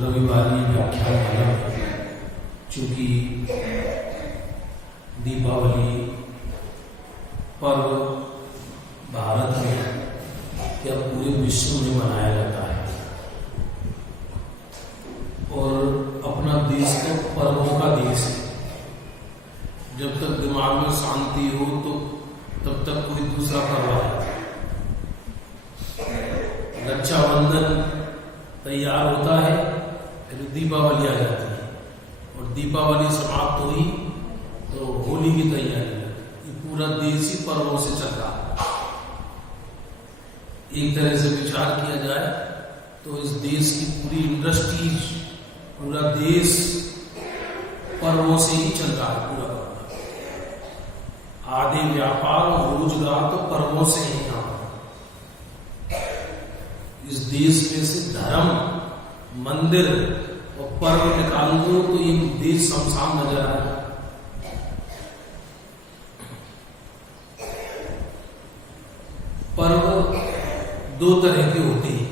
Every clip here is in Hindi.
रविवारी व्याख्यान है। चूंकि दीपावली पर्व भारत में या पूरे विश्व में मनाया जाता है और अपना देश तो पर्वों का देश है। जब तक दिमाग में शांति हो तो तब तक कोई दूसरा पर्व है। रक्षाबंधन तैयार होता है, फिर दीपावली आ जाती है और दीपावली समाप्त हुई तो होली की तैयारी। ये पूरा देश ही पर्वों से चल रहा है। एक तरह से विचार किया जाए तो इस देश की पूरी इंडस्ट्रीज, पूरा देश पर्वों से ही चल रहा है। पूरा आदि व्यापार और रोजगार तो पर्वों से ही आता है। इस देश में से धर्म, मंदिर और पर्व निकाल दो तो ये देश शमशान नजर आएगा। पर्व दो तरह के होते हैं,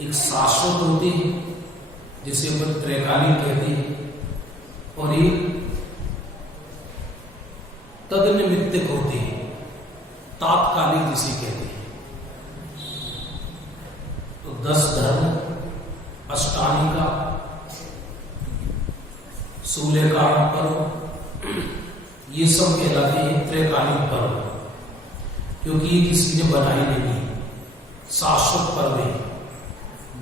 एक शाश्वत होती है जिसे अपन त्रैकालिक कहते हैं और एक तदनिमित्तिक होती है, तात्कालिक जिसे कहते हैं। तो 10 धर्म, अष्टानिका, 16 का पर्व, ये सब कहलाते हैं त्रैकालिक पर्व, क्योंकि ये किसी ने बनाई नहीं। शाश्वत पर्व है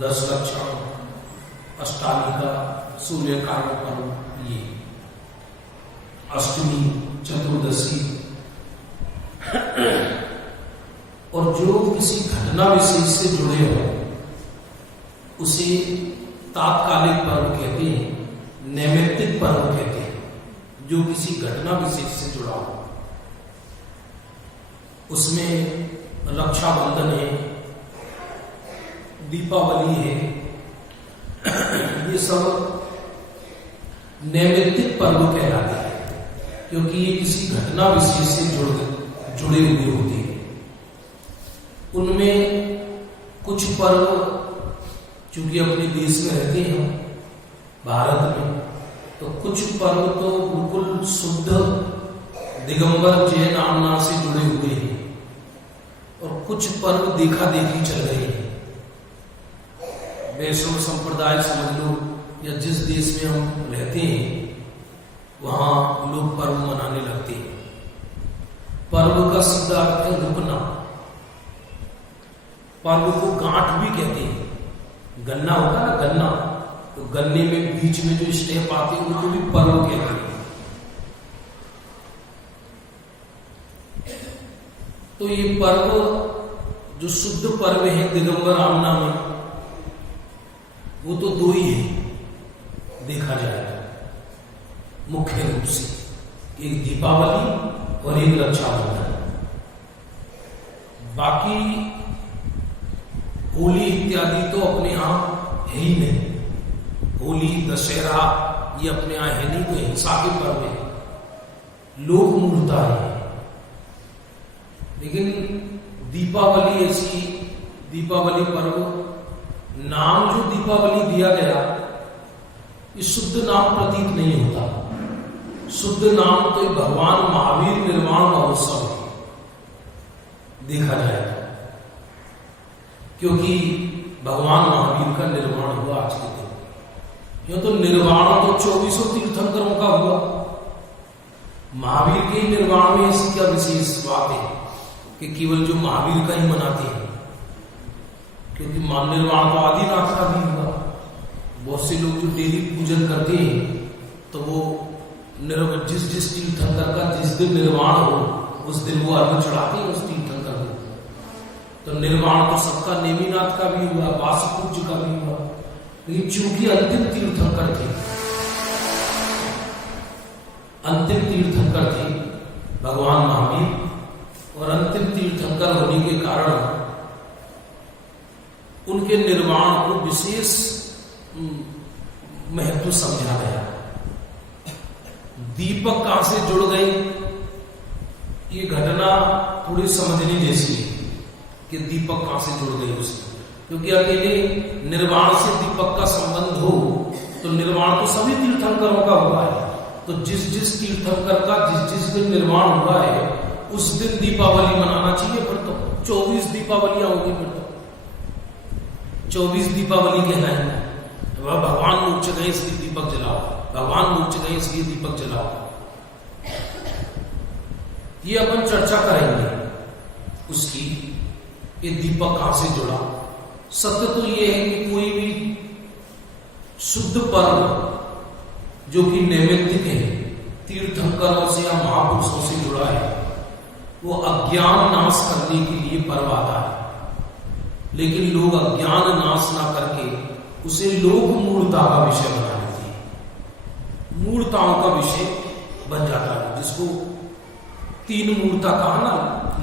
10 लक्षण, अष्टानिका, 16 का पर्व, ये अष्टमी, चतुर्दशी और जो किसी घटना विशेष से जुड़े हो उसे तात्कालिक पर्व कहते हैं, नैमित्तिक पर्व कहते हैं। जो किसी घटना विशेष से जुड़ा हो, उसमें रक्षाबंधन है, दीपावली है, ये सब नैमित्तिक पर्व कहलाते हैं, क्योंकि ये किसी घटना विशेष से जुड़े हुए होते हैं। उनमें कुछ पर्व चूंकि अपने देश में रहते हैं भारत में, तो कुछ पर्व तो बिल्कुल शुद्ध दिगंबर जैन आमना से जुड़े हुए हैं और कुछ पर्व देखा देखी चल रहे हैं। वैष्णव संप्रदाय समझ लो या जिस देश में हम रहते हैं वहां लोग पर्व मनाने लगते हैं। पर्व का सीधा अर्थ है रुकना। पर्व को गांठ भी कहते हैं। गन्ना होगा ना, गन्ना, तो गन्ने में बीच में जो स्टेप आते हैं उनको भी पर्व कहते हैं। तो ये पर्व जो शुद्ध पर्व है दिगंबर आमना में, वो तो 2 ही है देखा जाएगा मुख्य रूप से, एक दीपावली और एक रक्षाबंधन। बाकी होली इत्यादि तो अपने यहां है ही नहीं। होली, दशहरा ये अपने यहां है नहीं, तो हिंसा के पर्व है, लोक मूर्ता है। लेकिन दीपावली ऐसी, दीपावली पर्व, नाम जो दीपावली दिया गया ये शुद्ध नाम प्रतीत नहीं होता। शुद्ध नाम तो भगवान महावीर निर्वाण महोत्सव है देखा जाएगा, क्योंकि भगवान महावीर का निर्माण हुआ आज के दिन। यह तो निर्वाण तो 24 तीर्थंकरों का हुआ। महावीर के निर्वाण में ऐसी क्या विशेष बात है कि केवल जो महावीर का ही मनाते हैं? क्योंकि निर्वाण तो आदिनाथ का भी हुआ। बहुत से लोग जो डेली पूजन करते हैं तो वो जिस तीर्थंकर का जिस दिन निर्वाण हो उस दिन वो अर्घ चढ़ाते हैं उस तीर्थंकर को। तो निर्वाण तो सबका, नेमिनाथ का भी हुआ, वासुपूज्य का भी हुआ, लेकिन चूंकि अंतिम तीर्थंकर थे भगवान महावीर, और अंतिम तीर्थंकर होने के कारण उनके निर्वाण को विशेष महत्व समझा गया। दीपक कहां से जुड़ गई, ये घटना थोड़ी समझने जैसी है कि दीपक कहां से जुड़ गई उससे। क्योंकि अकेले निर्वाण से दीपक का संबंध हो तो निर्वाण तो सभी तीर्थंकरों का हुआ है। तो जिस तीर्थंकर का जिस दिन निर्वाण हुआ है उस दिन दीपावली मनाना चाहिए। फिर तो 24 दीपावलियां होगी, फिर तो 24 दीपावली कहलाएंगे। वह भगवान मूर्छ गए इसलिए दीपक जलाओ, भगवान मूर्छ गए इसलिए दीपक जलाओ। ये अपन चर्चा करेंगे उसकी, ये दीपक कहां से जुड़ा। सत्य तो ये है कि कोई भी शुद्ध पर्व जो कि नैमित्तिक है, तीर्थंकरों से या महापुरुषों से जुड़ा है, वो अज्ञान नाश करने के लिए पर्व आता है। लेकिन लोग अज्ञान नाश ना करके उसे लोक मूढ़ता का विषय बना लेते हैं। मूढ़ताओं का विषय बन जाता है, जिसको 3 मूढ़ता कहा ना,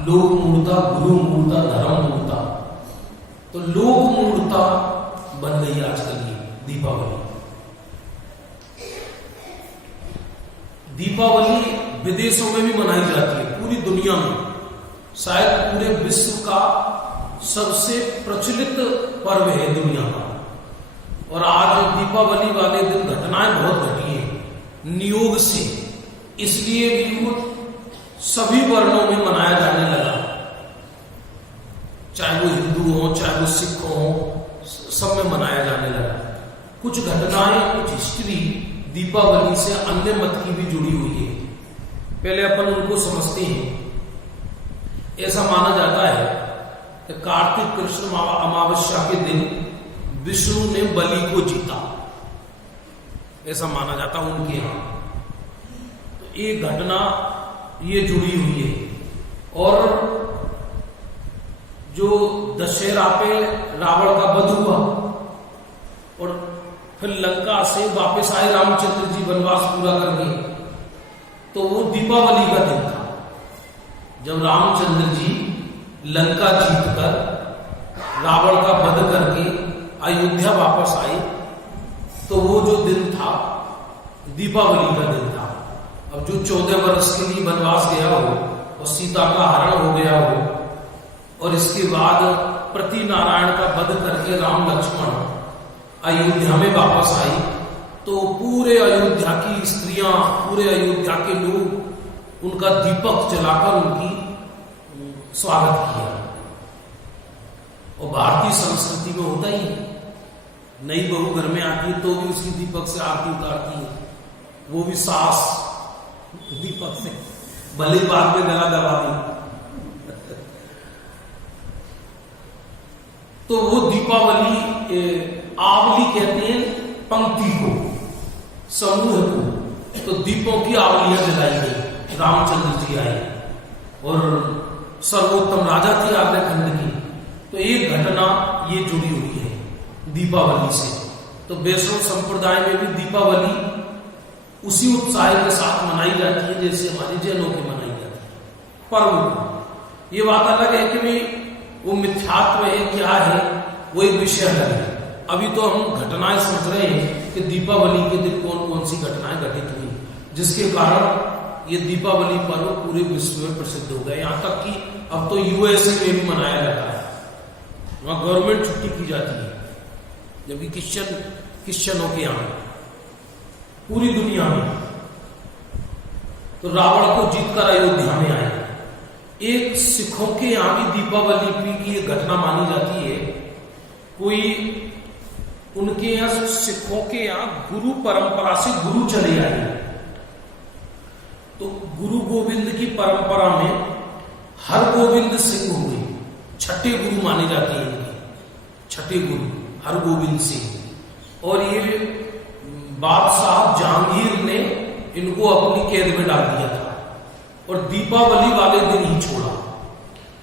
लोक मूढ़ता, गुरु मूढ़ता, धर्म मूढ़ता। तो लोक मूढ़ता बन गई आजकल ये दीपावली। दीपावली विदेशों में भी मनाई जाती है, पूरी दुनिया में, शायद पूरे विश्व का सबसे प्रचलित पर्व है दुनिया का। और आज दीपावली वाले दिन घटनाएं बहुत घटी है नियोग से, इसलिए भी वो सभी वर्णों में मनाया जाने लगा, चाहे वो हिंदू हो चाहे वो सिख हो, सब में मनाया जाने लगा। कुछ घटनाएं, कुछ हिस्ट्री दीपावली से अन्य मत की भी जुड़ी हुई है। पहले अपन उनको समझते हैं। ऐसा माना जाता है कि कार्तिक कृष्ण अमावस्या के दिन विष्णु ने बलि को जीता, ऐसा माना जाता उनके यहां। तो एक घटना ये जुड़ी हुई है। और जो दशहरा पे रावण का वध हुआ और फिर लंका से वापस आए रामचंद्र जी वनवास पूरा करके, तो वो दीपावली का दिन था जब रामचंद्र जी लंका जीतकर रावण का वध करके अयोध्या वापस आए। तो वो जो दिन था दीपावली का दिन था। अब जो 14 वर्ष के लिए वनवास गया हो और सीता का हरण हो गया हो और इसके बाद प्रति नारायण का वध करके राम लक्ष्मण अयोध्या में वापस आई, तो पूरे अयोध्या की स्त्रियां, पूरे अयोध्या के लोग उनका दीपक जलाकर उनकी स्वागत किया। और भारतीय संस्कृति में होता ही, नई बहू घर में आती है तो भी उसकी दीपक से आरती उतारती है, वो भी सास दीपक से, भले बाद में गला दबा दी। तो वो दीपावली, आवली कहते हैं पंक्ति को, समूह को। तो दीपों की आवलियां जलाई गई, रामचंद्र जी आए और सर्वोत्तम राजा थे आग्रा खंड की। तो एक घटना ये जुड़ी हुई है दीपावली से। तो वैष्णव संप्रदाय में भी दीपावली उसी उत्साह के साथ मनाई जाती है जैसे हमारे जैनों की मनाई जाती है पर्व। ये बात अलग है कि भाई वो मिथ्यात्व है, क्या है, वो एक विषय अलग है। अभी तो हम घटनाएं समझ रहे हैं कि दीपावली के दिन कौन कौन सी घटनाएं घटित हुई, जिसके कारण ये दीपावली पर्व पूरे विश्व में प्रसिद्ध हो गया। यहां तक कि अब तो यूएसए में भी मनाया जाता है, वहां गवर्नमेंट छुट्टी की जाती है, जबकि क्रिश्चियनों के यहां पूरी दुनिया में। तो रावण को जीतकर अयोध्या में आए। एक सिखों के यहां भी दीपावली की एक घटना मानी जाती है। कोई उनके यहाँ सिखों के यहाँ गुरु परंपरा से गुरु चले आए। तो गुरु गोविंद की परंपरा में हरगोविंद सिंह हुए, छठे गुरु माने जाते हैं इनके, छठे गुरु हरगोविंद सिंह। और ये बादशाह जहांगीर ने इनको अपनी कैद में डाल दिया था और दीपावली वाले दिन ही छोड़ा।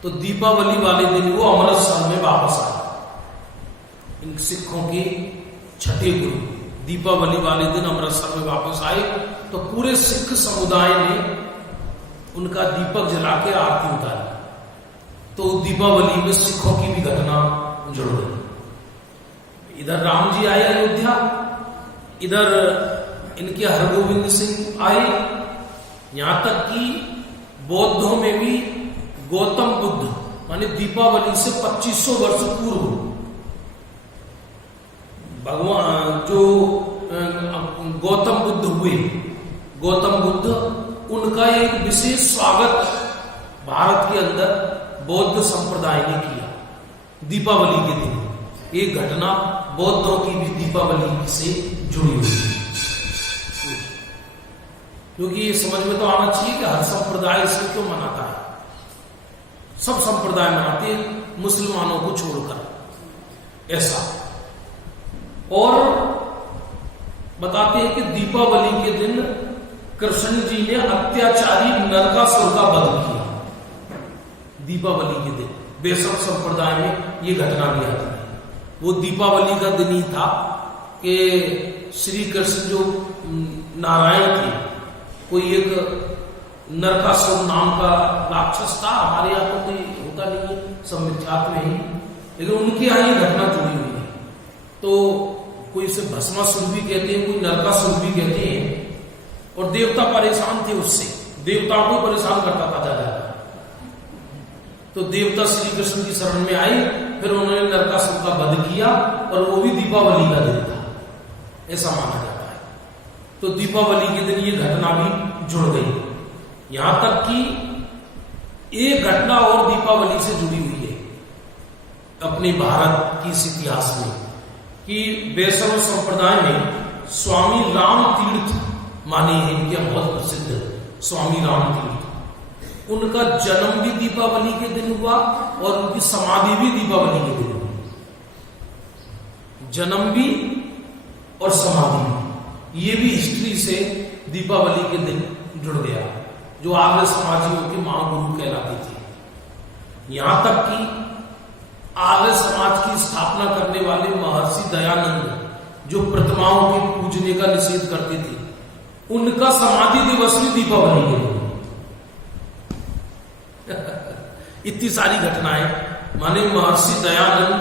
तो दीपावली वाले दिन वो अमृतसर में वापस आए। इन सिखों के छठे गुरु दीपावली वाले दिन अमृतसर में वापस आए। तो पूरे सिख समुदाय ने उनका दीपक जला के आरती उतारी। तो दीपावली में सिखों की भी घटना जुड़ गई। इधर राम जी आए अयोध्या, इधर इनके हरगोविंद सिंह आए। यहां तक कि बौद्धों में भी गौतम बुद्ध माने दीपावली से 2500 वर्ष पूर्व भगवान जो गौतम बुद्ध हुए, गौतम बुद्ध, उनका एक विशेष स्वागत भारत के अंदर बौद्ध संप्रदाय ने किया दीपावली के दिन। एक घटना बौद्धों की भी दीपावली से जुड़ी हुई है। क्योंकि ये समझ में तो आना चाहिए कि हर संप्रदाय इसे क्यों मनाता है। सब संप्रदाय मनाते हैं मुसलमानों को छोड़कर, ऐसा। और बताते हैं कि दीपावली के दिन कृष्ण जी ने अत्याचारी नरकासुर का वध किया। दीपावली के दिन वैष्णव संप्रदाय में ये घटना भी आती है। वो दीपावली का दिन ही था कि श्री कृष्ण जो नारायण थे, कोई एक नरकासुर नाम का राक्षस था। हमारे यहाँ तो कोई होता नहीं है, सब मिथ्यात्व में ही, लेकिन उनके यहाँ ये घटना जुड़ी हुई है। तो कोई इसे भस्मासुर भी कहते हैं, कोई नरकासुर भी कहते हैं। और देवता परेशान थे उससे, देवताओं को परेशान करता था ज्यादा। तो देवता श्री कृष्ण की शरण में आए, फिर उन्होंने नरकासुर का वध किया और वो भी दीपावली का दिन था, ऐसा माना जाता है। तो दीपावली के दिन ये घटना भी जुड़ गई। यहां तक कि एक घटना और दीपावली से जुड़ी हुई है अपने भारत की इस इतिहास में, कि वैष्णव संप्रदाय में स्वामी राम तीर्थ माने हैं, इनके बहुत प्रसिद्ध स्वामी राम तीर्थ। उनका जन्म भी दीपावली के दिन हुआ और उनकी समाधि भी दीपावली के दिन हुई। जन्म भी और समाधि भी, ये भी हिस्ट्री से दीपावली के दिन जुड़ गया, जो आर्य समाजियों के महागुरु कहलाते थे। यहां तक कि आर्य समाज की स्थापना करने वाले महर्षि दयानंद, जो प्रतिमाओं के पूजने का निषेध करते थे, उनका समाधि दिवस भी दीपावली के दिन। इतनी सारी घटनाएं, माने महर्षि दयानंद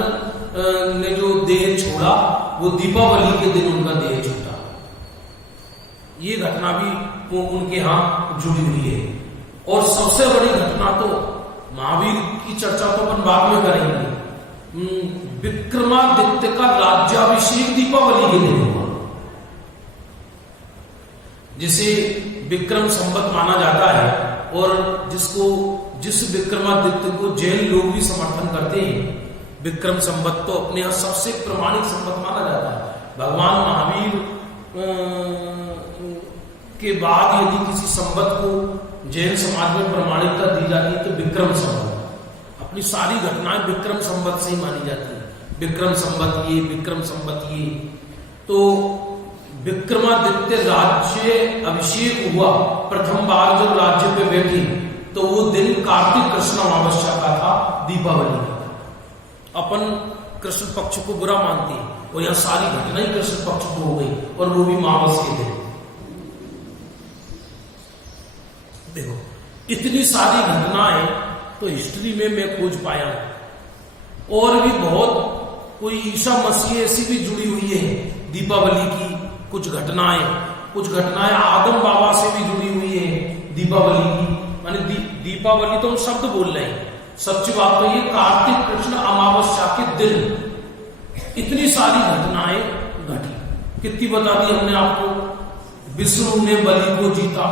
ने जो देह छोड़ा, वो दीपावली के दिन उनका देह छूटा। ये घटना भी उनके यहां जुड़ी हुई है। और सबसे बड़ी घटना तो महावीर की चर्चा तो अपन बाद में करेंगे। विक्रमादित्य का राज्याभिषेक दीपावली के दिन हुआ, जिसे विक्रम संवत माना जाता है, और जिस विक्रमादित्य को जैन लोग भी समर्थन करते हैं। विक्रम संवत तो अपने यहां सबसे प्रमाणिक संवत माना जाता है। भगवान महावीर के बाद यदि किसी संवत को जैन समाज में प्रमाणिकता दी जाती है तो विक्रम संवत। अपनी सारी घटनाएं विक्रम संवत से ही मानी जाती है। विक्रम संवत ये, विक्रम संवत ये। तो विक्रमादित्य राज्य अभिषेक हुआ, प्रथम बार जब राज्य पे बैठी, तो वो दिन कार्तिक कृष्ण अमावस्या का था, दीपावली का। अपन कृष्ण पक्ष को बुरा मानते हैं और यहां सारी घटना ही कृष्ण पक्ष को हो गई, और वो भी अमावस के दिन। देखो इतनी सारी घटनाएं तो हिस्ट्री में मैं खोज पाया हूं। और भी बहुत, कोई ईसा मसीह ऐसी भी जुड़ी हुई है दीपावली की कुछ घटनाएं आदम बाबा से भी जुड़ी हुई है दीपावली की। माने दीपावली तो हम शब्द बोल रहे हैं, सच्ची बात तो ये कार्तिक कृष्ण अमावस्या के दिन इतनी सारी घटनाएं घटी। कितनी बता दी हमने आपको। विष्णु ने बलि को जीता,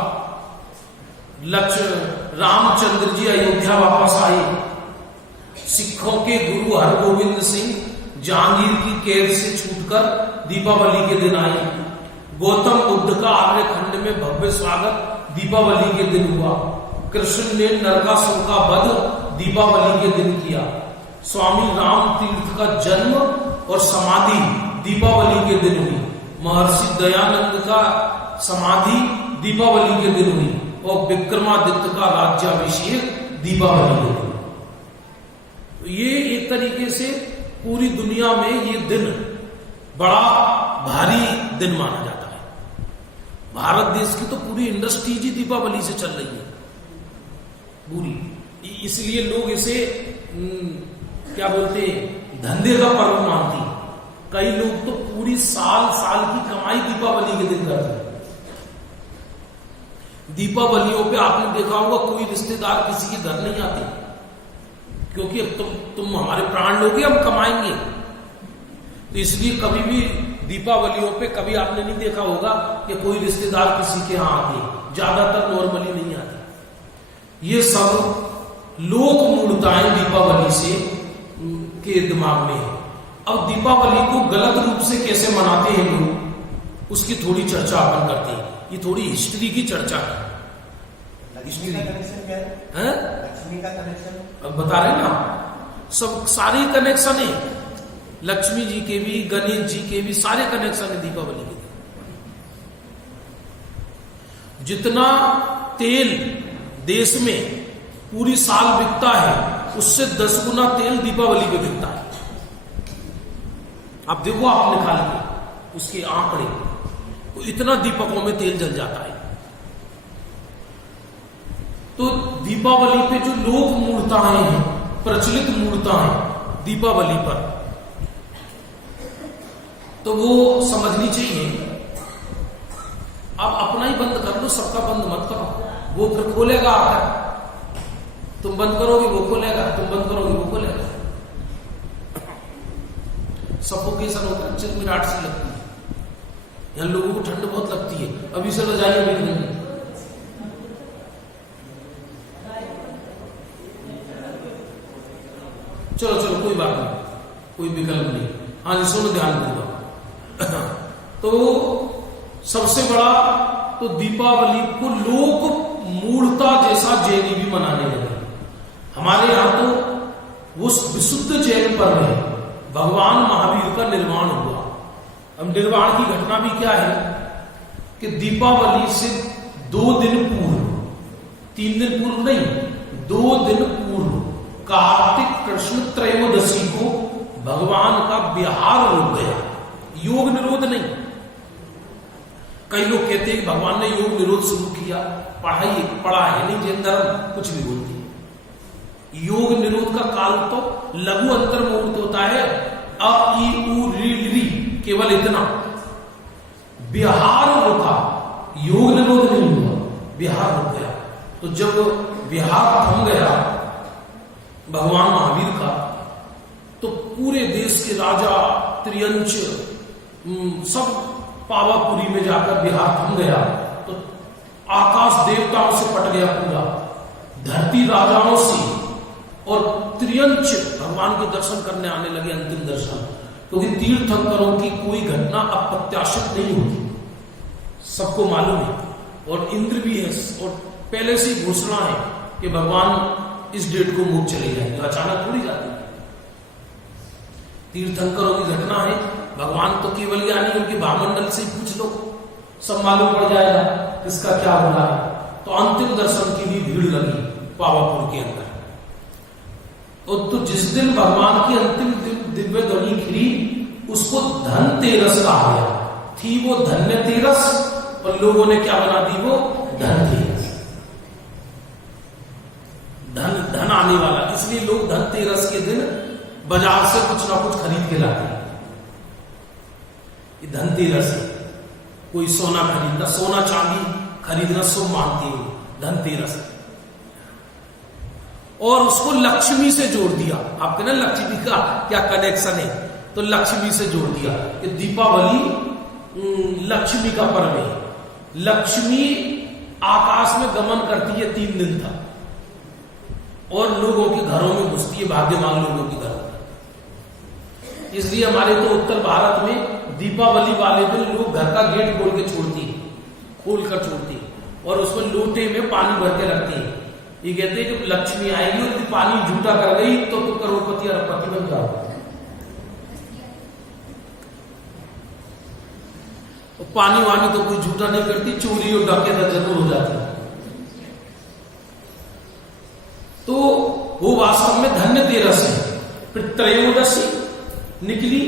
रामचंद्र जी अयोध्या वापस आए, सिखों के गुरु हरगोविंद सिंह जहांगीर की कैद से छूटकर दीपावली के दिन आई। गौतम बुद्ध का आर्य खंड में भव्य स्वागत दीपावली के दिन हुआ। कृष्ण ने नरकासुर का वध दीपावली के दिन किया। स्वामी राम तीर्थ का जन्म और समाधि दीपावली के दिन हुई। महर्षि दयानंद का समाधि दीपावली के दिन हुई और विक्रमादित्य का राज्याभिषेक दीपावली के दिन। तो ये एक तरीके से पूरी दुनिया में ये दिन बड़ा भारी दिन माना जाता है। भारत देश की तो पूरी इंडस्ट्री ही दीपावली से चल रही है पूरी, इसलिए लोग इसे क्या बोलते हैं, धंधे का पर्व मानते हैं। कई लोग तो पूरी साल की कमाई दीपावली के दिन करते हैं। दीपावलियों पे आपने देखा होगा कोई रिश्तेदार किसी के घर नहीं आते, क्योंकि तुम हमारे प्राण लोगे, हम कमाएंगे। तो इसलिए कभी भी दीपावलियों पे कभी आपने नहीं देखा होगा कि कोई रिश्तेदार किसी के यहां आते, ज्यादातर नॉर्मली नहीं आते। ये सब लोक मूर्ताएं दीपावली से के दिमाग में है। अब दीपावली को गलत रूप से कैसे मनाते हैं लोग, उसकी थोड़ी चर्चा अपन करते हैं। ये थोड़ी हिस्ट्री की चर्चा है। लक्ष्मी का कनेक्शन क्या है? लक्ष्मी का कनेक्शन अब बता रहे ना, सब सारे कनेक्शन है, लक्ष्मी जी के भी, गणेश जी के भी सारे कनेक्शन है दीपावली के दिन। जितना तेल देश में पूरी साल बिकता है, उससे 10 गुना तेल दीपावली पे बिकता है। अब देखो, आप निकाल के उसके आंकड़े, तो इतना दीपकों में तेल जल जाता है। तो दीपावली पे जो लोक मूर्ताएं हैं, प्रचलित मूर्ताएं दीपावली पर, तो वो समझनी चाहिए। आप अपना ही बंद कर दो, सबका बंद मत करो। वो फिर खोलेगा आकर, तुम बंद करोगे वो खोलेगा, तुम बंद करोगे वो खोलेगा। सफोकेशन होता है, चिलमिलाहट सी लगती है। यहां लोगों को ठंड बहुत लगती है, अभी से रजाइयां भी नहीं। चलो चलो कोई बात नहीं, कोई विकल्प नहीं। हाँ जी, सुनो ध्यान दूंगा। तो सबसे बड़ा तो दीपावली को लोक मूर्ता जैसा जैनी भी मनाने लगे। हमारे यहां तो वो विशुद्ध जैन पर्व है, भगवान महावीर का निर्वाण हुआ। अब निर्वाण की घटना भी क्या है कि दीपावली से 2 दिन पूर्व, 3 दिन पूर्व नहीं, 2 दिन पूर्व कार्तिक कृष्ण त्रयोदशी को भगवान का विहार रुक गया। योग निरोध नहीं। कई लोग कहते हैं कि भगवान ने योग निरोध शुरू किया, पढ़ा है नहीं, जैन धर्म कुछ भी बोलती है। योग निरोध का काल तो लघु अंतर मुहूर्त होता है, अ ई उ री, केवल इतना। विहार रुका, योग निरोध नहीं हुआ, विहार रुक गया। तो जब विहार थम गया भगवान महावीर का, तो पूरे देश के राजा, त्रियंच, सब पावापुरी में जाकर विहार थम गया। तो आकाश देवताओं से पट गया पूरा, धरती राजाओं से, और त्रियंच भगवान के दर्शन करने आने लगे, अंतिम दर्शन। क्योंकि तीर्थंकरों की कोई घटना अप्रत्याशित नहीं होती, सबको मालूम है, और इंद्र भी है, और पहले से घोषणा है कि भगवान इस डेट को मुख चले जाएंगे, अचानक थोड़ी जाती है। तीर्थंकरों की घटना है, भगवान तो केवल ज्ञानी, उनके भावमंडल से पूछ लो, सब मालूम पड़ जाएगा किसका क्या हो रहा है। तो अंतिम दर्शन की भी भीड़ लगी पावापुर के अंदर। और तो जिस दिन भगवान की अंतिम दिव्य ध्वनि खिली, उसको धनतेरस कहा गया। थी वो धन्यतेरस, और लोगों ने क्या बना दी, वो धनतेरस, धन आने वाला। इसलिए लोग धनतेरस के दिन बाजार से कुछ ना कुछ खरीद के लाते हैं। ये धनतेरस है, कोई सोना खरीदना, सोना चांदी खरीदना शुभ मानती है धनतेरस। और उसको लक्ष्मी से जोड़ दिया। आपके ना लक्ष्मी का क्या कनेक्शन है, तो लक्ष्मी से जोड़ दिया कि दीपावली लक्ष्मी का पर्व है। लक्ष्मी आकाश में गमन करती है 3 दिन तक, और लोगों के घरों में घुसती है, भाग्यवान लोगों के घरों में। इसलिए हमारे तो उत्तर भारत में दीपावली वाले दिन लोग घर का गेट खोल के छोड़ती है, खोल कर छोड़ती है, और उसमें लोटे में पानी भर के रखती है। ये कहते हैं कि लक्ष्मी आएगी और पानी झूठा कर गई तो करोड़पति अरबपति बन जाओ। पानी वानी तो कोई झूठा नहीं करती, चोरी और डकैती जरूर हो जाती है। तो वो वास्तव में धन्य तेरस है। फिर त्रयोदशी निकली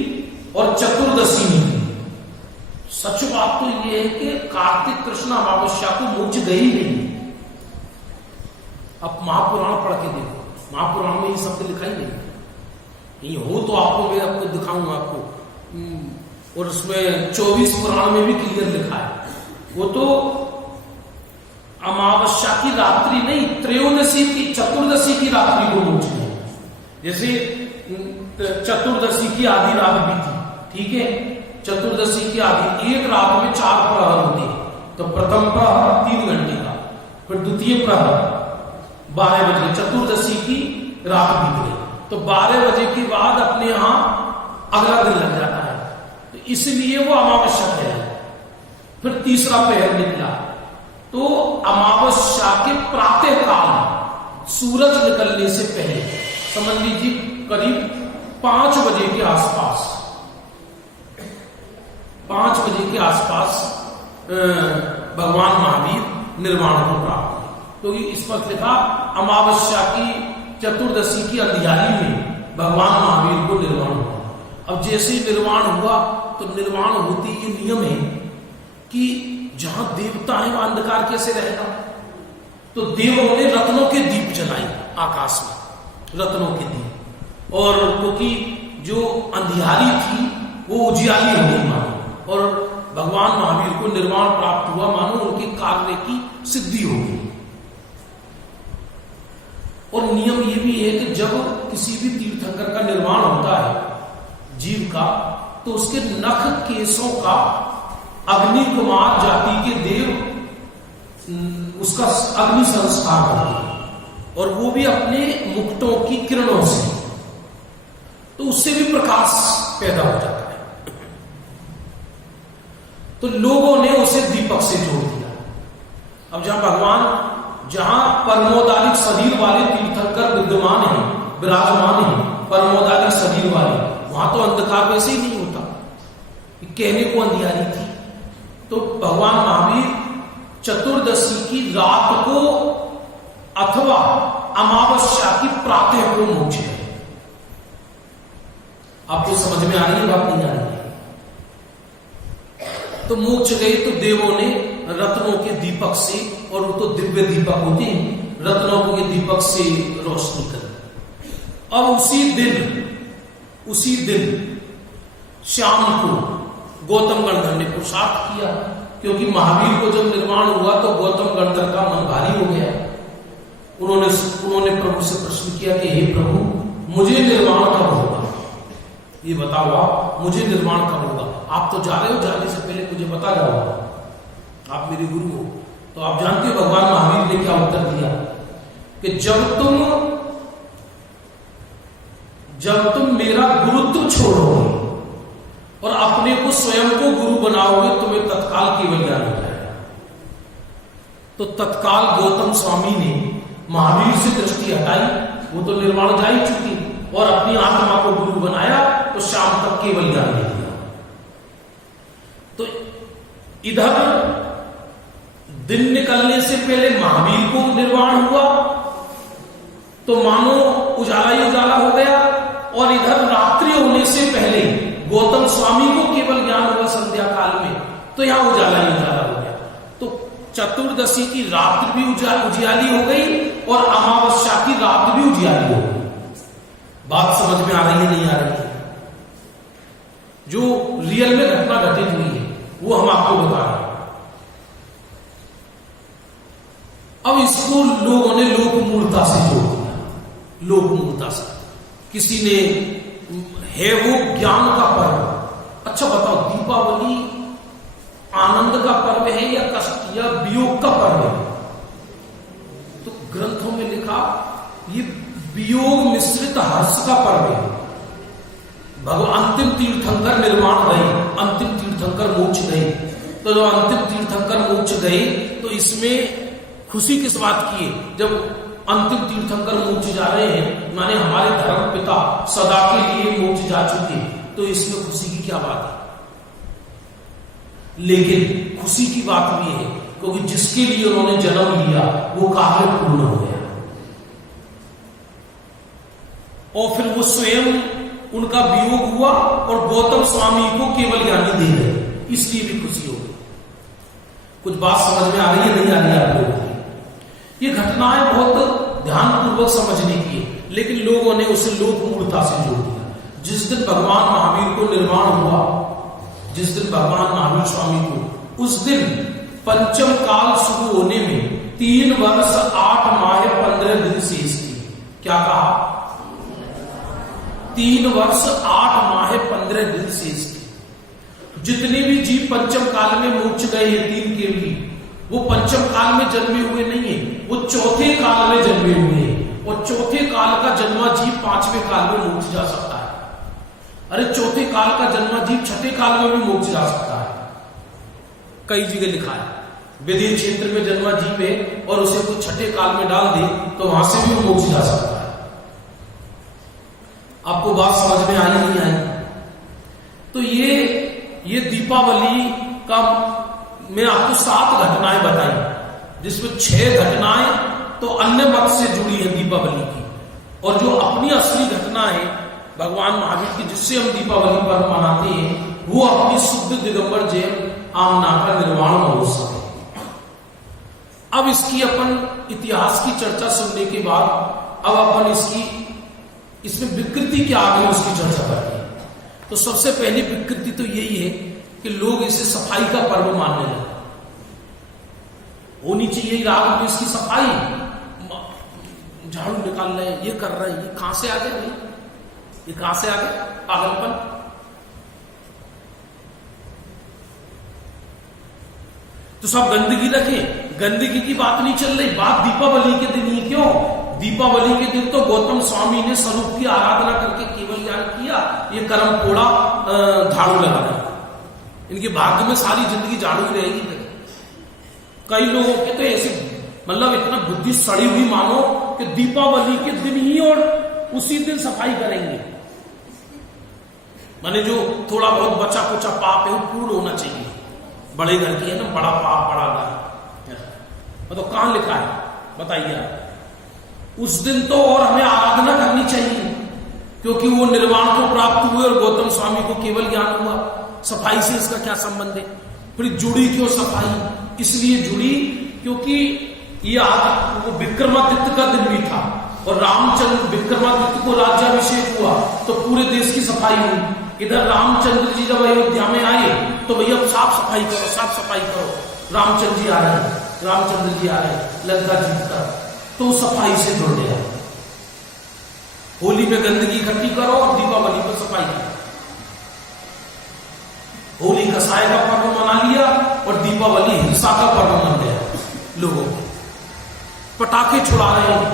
और चतुर्दशी निकली। सच बात तो ये है कि कार्तिक कृष्ण अमावस्या को मोक्ष गई नहीं। अब महापुराण पढ़ के देखो, महापुराण में ये शब्द लिखा ही नहीं। ये हो तो आपको मैं आपको दिखाऊंगा आपको, और उसमें 24 पुराण में भी क्लियर लिखा है। वो तो अमावस्या की रात्रि नहीं, त्रयोदशी की चतुर्दशी की रात्रि को मोक्ष है। जैसे चतुर्दशी की आधी रात भी थी, ठीक है, चतुर्दशी की आधी, एक रात में 4 प्रहर होते हैं। तो प्रथम प्रहर 3 घंटे का, फिर द्वितीय प्रहर 12 बजे, चतुर्दशी की रात बीत गई तो 12 बजे के बाद अपने यहां अगला दिन लग जाता है, तो इसलिए वो अमावस्या है। फिर तीसरा पहर निकला तो अमावस्या के प्रातः काल सूरज निकलने से पहले, समझ लीजिए करीब 5 बजे के आसपास, 5 बजे के आसपास भगवान महावीर निर्वाण को प्राप्त हुए। तो इस पर लिखा अमावस्या की चतुर्दशी की अंधियारी में भगवान महावीर को निर्वाण हुआ। अब जैसे निर्वाण हुआ तो निर्वाण होती ये नियम है कि जहां देवता है वहां अंधकार कैसे रहेगा। तो देवों ने रत्नों के दीप जलाए आकाश में, रत्नों के दीप, और क्योंकि जो अंधियारी थी वो उजियाली हो गई मानो, और भगवान महावीर को निर्वाण प्राप्त हुआ, मानो उनके कार्य की सिद्धि हो गई। और नियम ये भी है कि जब किसी भी तीर्थंकर का निर्वाण होता है जीव का, तो उसके नख केशों का अग्नि कुमार जाति के देव उसका अग्नि संस्कार करते हैं, और वो भी अपने मुकुटों की किरणों से, तो उससे भी प्रकाश पैदा हो जाता है। तो लोगों ने उसे दीपक से जोड़ दिया। अब जहां परमोदारिक शरीर वाले तीर्थंकर विद्यमान है, विराजमान है, परमोदारिक शरीर वाले, वहां तो अंधकार वैसे ही नहीं होता, कहने को अंधियारी थी। तो भगवान महावीर चतुर्दशी की रात को अथवा अमावस्या की प्रातः को मोक्ष गए। आपको समझ में आ रही है बात, नहीं आ रही है? तो मोक्ष गए तो देवों ने रत्नों के दीपक से, और वो तो दिव्य दीपक होते हैं, रत्नों के दीपक से रोशनी कर। अब उसी दिन शाम को गौतम गणधर ने पुरुषार्थ किया, क्योंकि महावीर को जब निर्वाण हुआ तो गौतम गणधर का मन भारी हो गया। उन्होंने प्रभु से प्रश्न किया कि हे प्रभु, मुझे निर्वाण कब होगा, ये बताओ आप, मुझे निर्वाण कब होगा? आप तो जा रहे हो, जाने से पहले मुझे बता जाओ, आप मेरे गुरु हो। तो आप जानते हो भगवान महावीर ने क्या उत्तर दिया कि जब तुम मेरा गुरुत्व छोड़ोगे और अपने को स्वयं को गुरु बनाओगे, तुम्हें तत्काल केवल ज्ञान हो जाएगा। तो तत्काल गौतम स्वामी ने महावीर से दृष्टि हटाई, वो तो निर्वाण जा ही चुकी, और अपनी आत्मा को गुरु बनाया, तो शाम तक केवल ज्ञान दे दिया। तो इधर दिन निकलने से पहले महावीर को निर्वाण हुआ, तो मानो उजाला ही उजाला हो गया, और इधर रात्रि होने से पहले गौतम स्वामी को केवल ज्ञान हुआ संध्या काल में, तो यहां उजाला ही उजाला हो गया। तो चतुर्दशी की रात भी उजियाली हो गई, और अमावस्या की रात भी उजियाली हो गई। बात समझ में आ रही है, नहीं आ रही है? जो रियल में घटना घटित हुई है वो हम आपको बता रहे हैं। अब इसको लोगों ने लोक मूलता से जोड़ दिया, लोक मूलता से। किसी ने है वो ज्ञान का पर्व। अच्छा बताओ, दीपावली आनंद का पर्व है या कष्ट या वियोग का पर्व है? तो ग्रंथों में लिखा ये वियोग मिश्रित हर्ष का पर्व है। भगवान अंतिम तीर्थंकर निर्माण गए, अंतिम तीर्थंकर मोक्ष गए। तो जो अंतिम तीर्थंकर मोक्ष गए तो इसमें खुशी किस बात की है? जब अंतिम तीर्थंकर मोक्ष जा रहे हैं, माने हमारे धर्म पिता सदा के लिए मोक्ष जा चुके, तो इसमें खुशी की क्या बात है? लेकिन खुशी की बात भी है क्योंकि जिसके लिए उन्होंने जन्म लिया वो कार्य पूर्ण हो गया और फिर वो स्वयं उनका वियोग हुआ और गौतम स्वामी को केवल ज्ञानी दे गए, इसलिए भी खुशी हो गई। कुछ बात समझ में आ रही है, नहीं आ रही है आप लोगों को? ये घटनाएं बहुत ध्यानपूर्वक समझने की है, लेकिन लोगों ने उसे लोक मूर्खता से जोड़ दिया। जिस दिन भगवान महावीर को निर्माण हुआ, जिस दिन भगवान महावीर स्वामी को, उस दिन पंचम काल शुरू होने में 3 वर्ष 8 माह 15 दिन शेष थी। क्या कहा? 3 वर्ष 8 माह 15 दिन शेष थी। जितने भी जीव पंचम काल में मोक्ष गए हैं, 3 के भी, वो पंचम काल में जन्मे हुए नहीं है, वो चौथे काल में जन्मे हुए हैं। और चौथे काल का जन्मा जीव 5वें काल में मोक्ष जा सकता है। अरे चौथे काल का जन्मा जीव 6ठे काल में भी मोक्ष जा सकता है। कई जगह लिखा है, विदेह क्षेत्र में जन्मा जीव है और उसे कुछ 6ठे काल में डाल दे तो वहां से भी मोक्ष जा सकता है। आपको बात समझ में आई नहीं आई? तो ये दीपावली का मैं आपको 7 घटनाएं बताई, जिसमें 6 घटनाएं तो अन्य मत से जुड़ी है दीपावली की, और जो अपनी असली घटना है भगवान महावीर की, जिससे हम दीपावली पर्व मनाते हैं, वो अपनी शुद्ध दिगंबर जैन आमना का निर्माण महोत्सव है। अब इसकी अपन इतिहास की चर्चा सुनने के बाद अब अपन इसमें विकृति क्या आ गई उसकी चर्चा करते हैं। तो सबसे पहली विकृति तो यही है कि लोग इसे सफाई का पर्व मानने लगे। होनी चाहिए राग में इसकी सफाई, झाड़ू निकाल रहे हैं, ये कर रहे हैं, ये कहां से आ गए? ये कहां से आ गए? पागलपन। तो सब गंदगी रखें, गंदगी की बात नहीं चल रही, बात दीपावली के दिन ही क्यों? दीपावली के दिन तो गौतम स्वामी ने स्वरूप की आराधना करके केवल ज्ञान किया, ये कर्म फोड़ा, झाड़ू लगाया। इनके भाग्य में सारी जिंदगी झाड़ू ही रहेगी। कई लोगों के तो ऐसे मतलब इतना बुद्धि सड़ी हुई मानो कि दीपावली के दिन ही और उसी दिन सफाई करेंगे। माने जो थोड़ा बहुत बचा कुचा पाप है वो पूर्ण होना चाहिए। बड़े घर की है ना, बड़ा पाप बड़ा घर, मतलब कहां लिखा है बताइए आप? उस दिन तो और हमें आराधना करनी चाहिए क्योंकि वो निर्वाण को प्राप्त हुए और गौतम स्वामी को केवल ज्ञान हुआ। सफाई से इसका क्या संबंध है? फिर जुड़ी क्यों सफाई? इसलिए जुड़ी क्योंकि ये आज वो विक्रमादित्य का दिन भी था और रामचंद्र विक्रमादित्य को राज्याभिषेक हुआ तो पूरे देश की सफाई हुई। इधर रामचंद्र जी जब अयोध्या में आए तो भैया साफ सफाई करो, साफ सफाई करो। रामचंद्र जी आ रहे हैं, रामचंद्र जी आ रहे हैं, लंका जीत कर, तो सफाई से जुड़ गया। होली में गंदगी इकट्ठी करो और दीपावली पर सफाई करो। होली कसाय का पर्व मना लिया और दीपावली हिंसा का पर्व बन गया। लोगों पटाखे छुड़ा रहे हैं।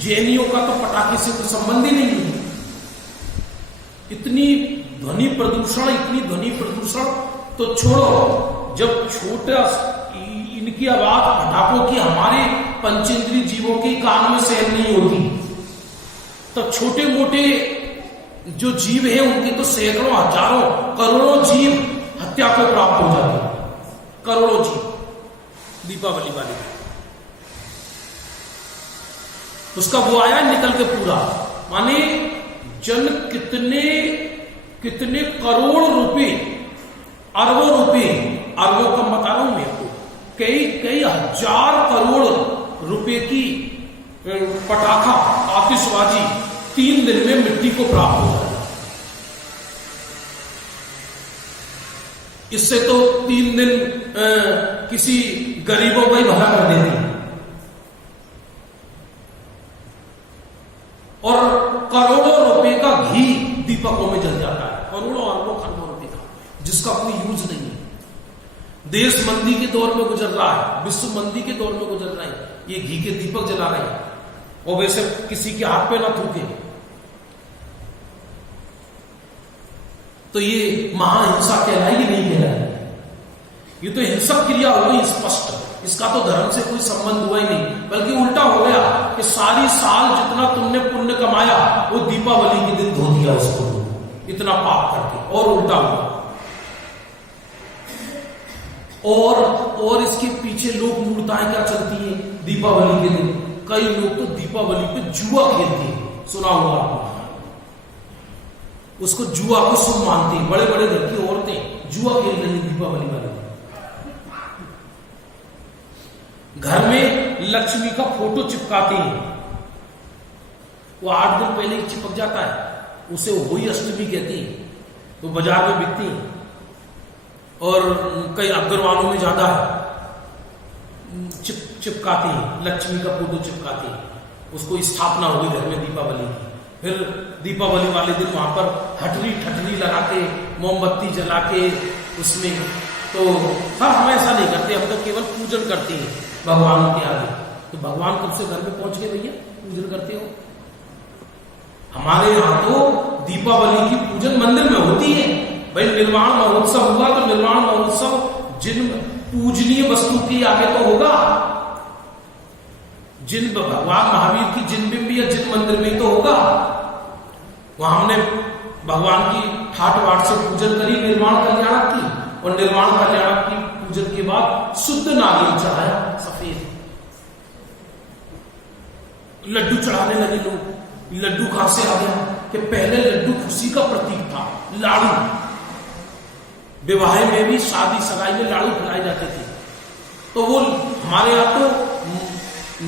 जैनियों का तो पटाखे से कोई संबंध ही नहीं है। इतनी ध्वनि प्रदूषण तो छोड़ो, जब छोटा इनकी आवाज पटाखों की हमारे पंचेंद्रिय जीवों के कान में सहन नहीं होती, तो छोटे मोटे जो जीव है उनके तो सैकड़ों, हजारों, करोड़ों जीव हत्या को प्राप्त हो जाते हैं। करोड़ों जीव दीपावली वाले, उसका वो आया निकल के पूरा, माने जन कितने करोड़ रुपए, अरबों रुपए, अरबों का बता रहा हूं मैं को, कई हजार करोड़ रुपए की पटाखा आतिशबाजी 3 दिन में मिट्टी को प्राप्त हो जाए। इससे तो 3 दिन किसी गरीबों का ही भला कर देती। और करोड़ों रुपए का घी दीपकों में जल जाता है, करोड़ों अरबों खरबों रुपए का, जिसका कोई यूज नहीं है। देश मंदी के दौर में गुजर रहा है, विश्व मंदी के दौर में गुजर रहा है, ये घी के दीपक जला रहे हैं और वैसे किसी के हाथ पे ना थूके। तो ये महाहिंसा कहलाई कि नहीं कहलाई? ये तो हिंसक क्रिया हो गई स्पष्ट। इसका तो धर्म से कोई संबंध हुआ ही नहीं, बल्कि उल्टा हो गया कि सारी साल जितना तुमने पुण्य कमाया वो दीपावली के दिन धो दिया उसको, इतना पाप करके, और उल्टा हुआ। और इसके पीछे लोक मूर्ताएं क्या चलती है दीपावली के दिन? कई लोग तो दीपावली पे जुआ खेलते हैं, सुना होगा आपने। उसको जुआ को शुभ मानते हैं, बड़े बड़े घर की औरतें जुआ खेल रही है दीपावली वाले दिन। घर में लक्ष्मी का फोटो चिपकाते हैं, वो 8 दिन पहले ही चिपक जाता है, उसे होली अष्टमी कहती है, वो बाजार में बिकती है। और कई अग्रवालों में ज्यादा है, चिपकाते हैं, लक्ष्मी का फोटो चिपकाते हैं, उसको स्थापना होगी घर में दीपावली की। फिर दीपावली वाले दिन वहां पर हटरी ठटरी लगा के, मोमबत्ती जला के उसमें, तो हम ऐसा नहीं करते, हम तो केवल पूजन करते हैं भगवान के आगे। तो भगवान कब से घर में पहुंच गए भैया, पूजन करते हो? हमारे यहाँ तो दीपावली की पूजन मंदिर में होती है भाई। निर्वाण महोत्सव हुआ तो निर्वाण महोत्सव जिन पूजनीय वस्तु के आगे तो होगा, जिन भगवान महावीर की जिन बिंब या जिन मंदिर में तो होगा। वहां हमने भगवान की ठाट वाट से पूजन करी निर्वाण कल्याणक की, और निर्वाण कल्याणक की पूजन के बाद शुद्ध नारियल चढ़ाया, सफेद लड्डू चढ़ाने लगे लोग। लड्डू कहां से आ गया कि पहले लड्डू खुशी का प्रतीक था, लाड़ू। विवाह में भी, शादी सगाई में लाड़ू खिलाए जाते थे। तो वो हमारे यहां तो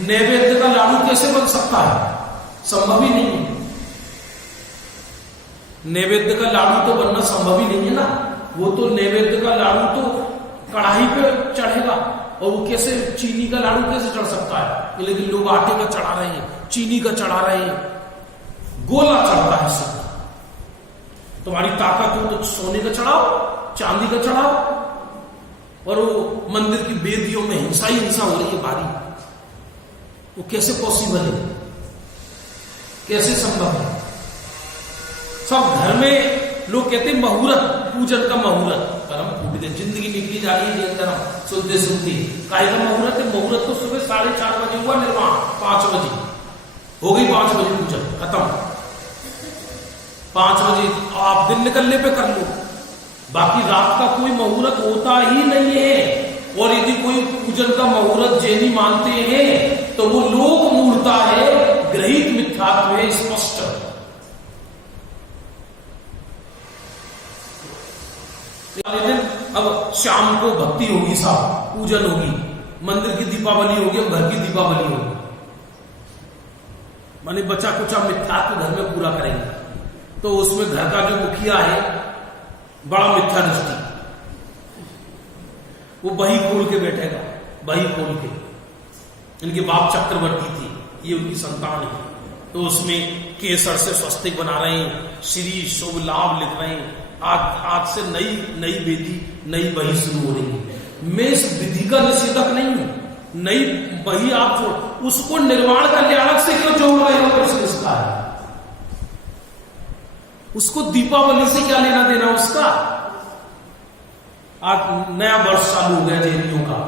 नैवेद्य का लाड़ू कैसे बन सकता है? संभव ही नहीं है। नैवेद्य का लाड़ू तो बनना संभव ही नहीं है ना। वो तो नैवेद्य का लाड़ू तो कढ़ाई पे चढ़ेगा, और वो कैसे चीनी का लाड़ू कैसे चढ़ सकता है? लेकिन लोग आटे का चढ़ा रहे हैं, चीनी का चढ़ा रहे हैं, गोला चढ़ता है सब। तुम्हारी ताकत हो तो सोने का चढ़ाओ, चांदी का चढ़ाओ। और वो मंदिर की वेदियों में हिंसा ही हिंसा हो रही है भारी। वो कैसे पॉसिबल है, कैसे संभव है? सब घर में लोग कहते हैं मुहूर्त, पूजन का मुहूर्त, पर हम फूट गए, जिंदगी निकली जा रही है अंदर हम सुनते सुनते। काय का मुहूर्त है? मुहूर्त तो सुबह 4:30 बजे हुआ निर्वाण, 5 बजे हो गई, 5 बजे पूजन खत्म। 5 बजे आप दिन निकलने पे कर लो, बाकी रात का कोई मुहूर्त होता ही नहीं है। और यदि कोई पूजन का मुहूर्त जैनी मानते हैं तो वो लोक मूर्ता है, ग्रहित मिथ्यात्व है स्पष्ट। दिन अब शाम को भक्ति होगी, साहब पूजन होगी, मंदिर की दीपावली होगी, अब घर की दीपावली होगी। माने बचा कुचा मिथ्यात्व घर में पूरा करेंगे। तो उसमें घर का जो मुखिया है बड़ा मिथ्या दृष्टि, वो बही खोल के बैठेगा, बही खोल के। इनके बाप चक्रवर्ती थे, ये उनकी संतान है, तो उसमें केसर से स्वस्तिक बना रहे हैं, श्री शुभ लाभ लिख रहे हैं। आज से नई वेदी, नई बही शुरू हो रही है। मैं इस विधि का निषेधक नहीं हूं, नई बही आप छोड़, उसको निर्वाण कल्याणक से क्यों जोड़ रहे हो? प्रश्न इसका है। उसको दीपावली से क्या लेना देना उसका? आज नया वर्ष चालू हो गया जैनियों का,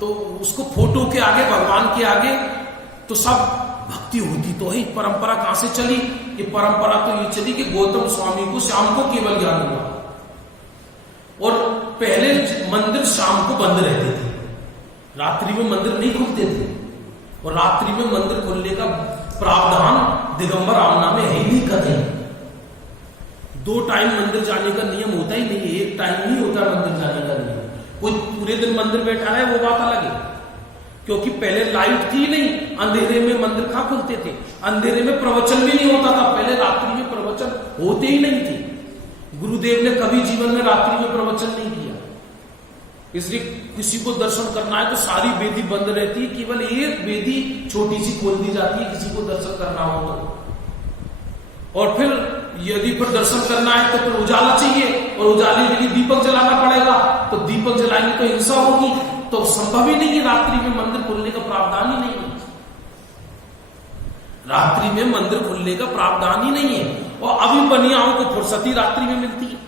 तो उसको फोटो के आगे, भगवान के आगे तो सब भक्ति होती तो है। परंपरा कहां से चली? ये परंपरा तो ये चली कि गौतम स्वामी को शाम को केवल ज्ञान हुआ, और पहले मंदिर शाम को बंद रहते थे, रात्रि में मंदिर नहीं खुलते थे। और रात्रि में मंदिर खुलने का प्रावधान दिगंबर आमना में है ही नहीं कहीं। 2 टाइम मंदिर जाने का नियम होता ही नहीं है, 1 टाइम ही होता है मंदिर जाने का नियम। कोई पूरे दिन मंदिर बैठा है वो बात अलग है, क्योंकि पहले लाइट थी नहीं, अंधेरे में मंदिर कहां खुलते थे? अंधेरे में प्रवचन भी नहीं होता था, पहले रात्रि में प्रवचन होते ही नहीं थे। गुरुदेव ने कभी जीवन में रात्रि में प्रवचन नहीं किया। इसलिए किसी को दर्शन करना है तो सारी वेदी बंद रहती है, केवल एक वेदी छोटी सी खोल दी जाती है किसी को दर्शन करना हो तो। और फिर यदि फिर दर्शन करना है तो फिर उजाला चाहिए, और उजाले के लिए दीपक जलाना पड़ेगा, तो दीपक जलाएंगे तो हिंसा होगी। तो संभव ही नहीं कि रात्रि में मंदिर खुलने का प्रावधान ही नहीं है, रात्रि में मंदिर खुलने का प्रावधान ही नहीं है। और अभी बनियाओं को फुर्सती रात्रि में मिलती है,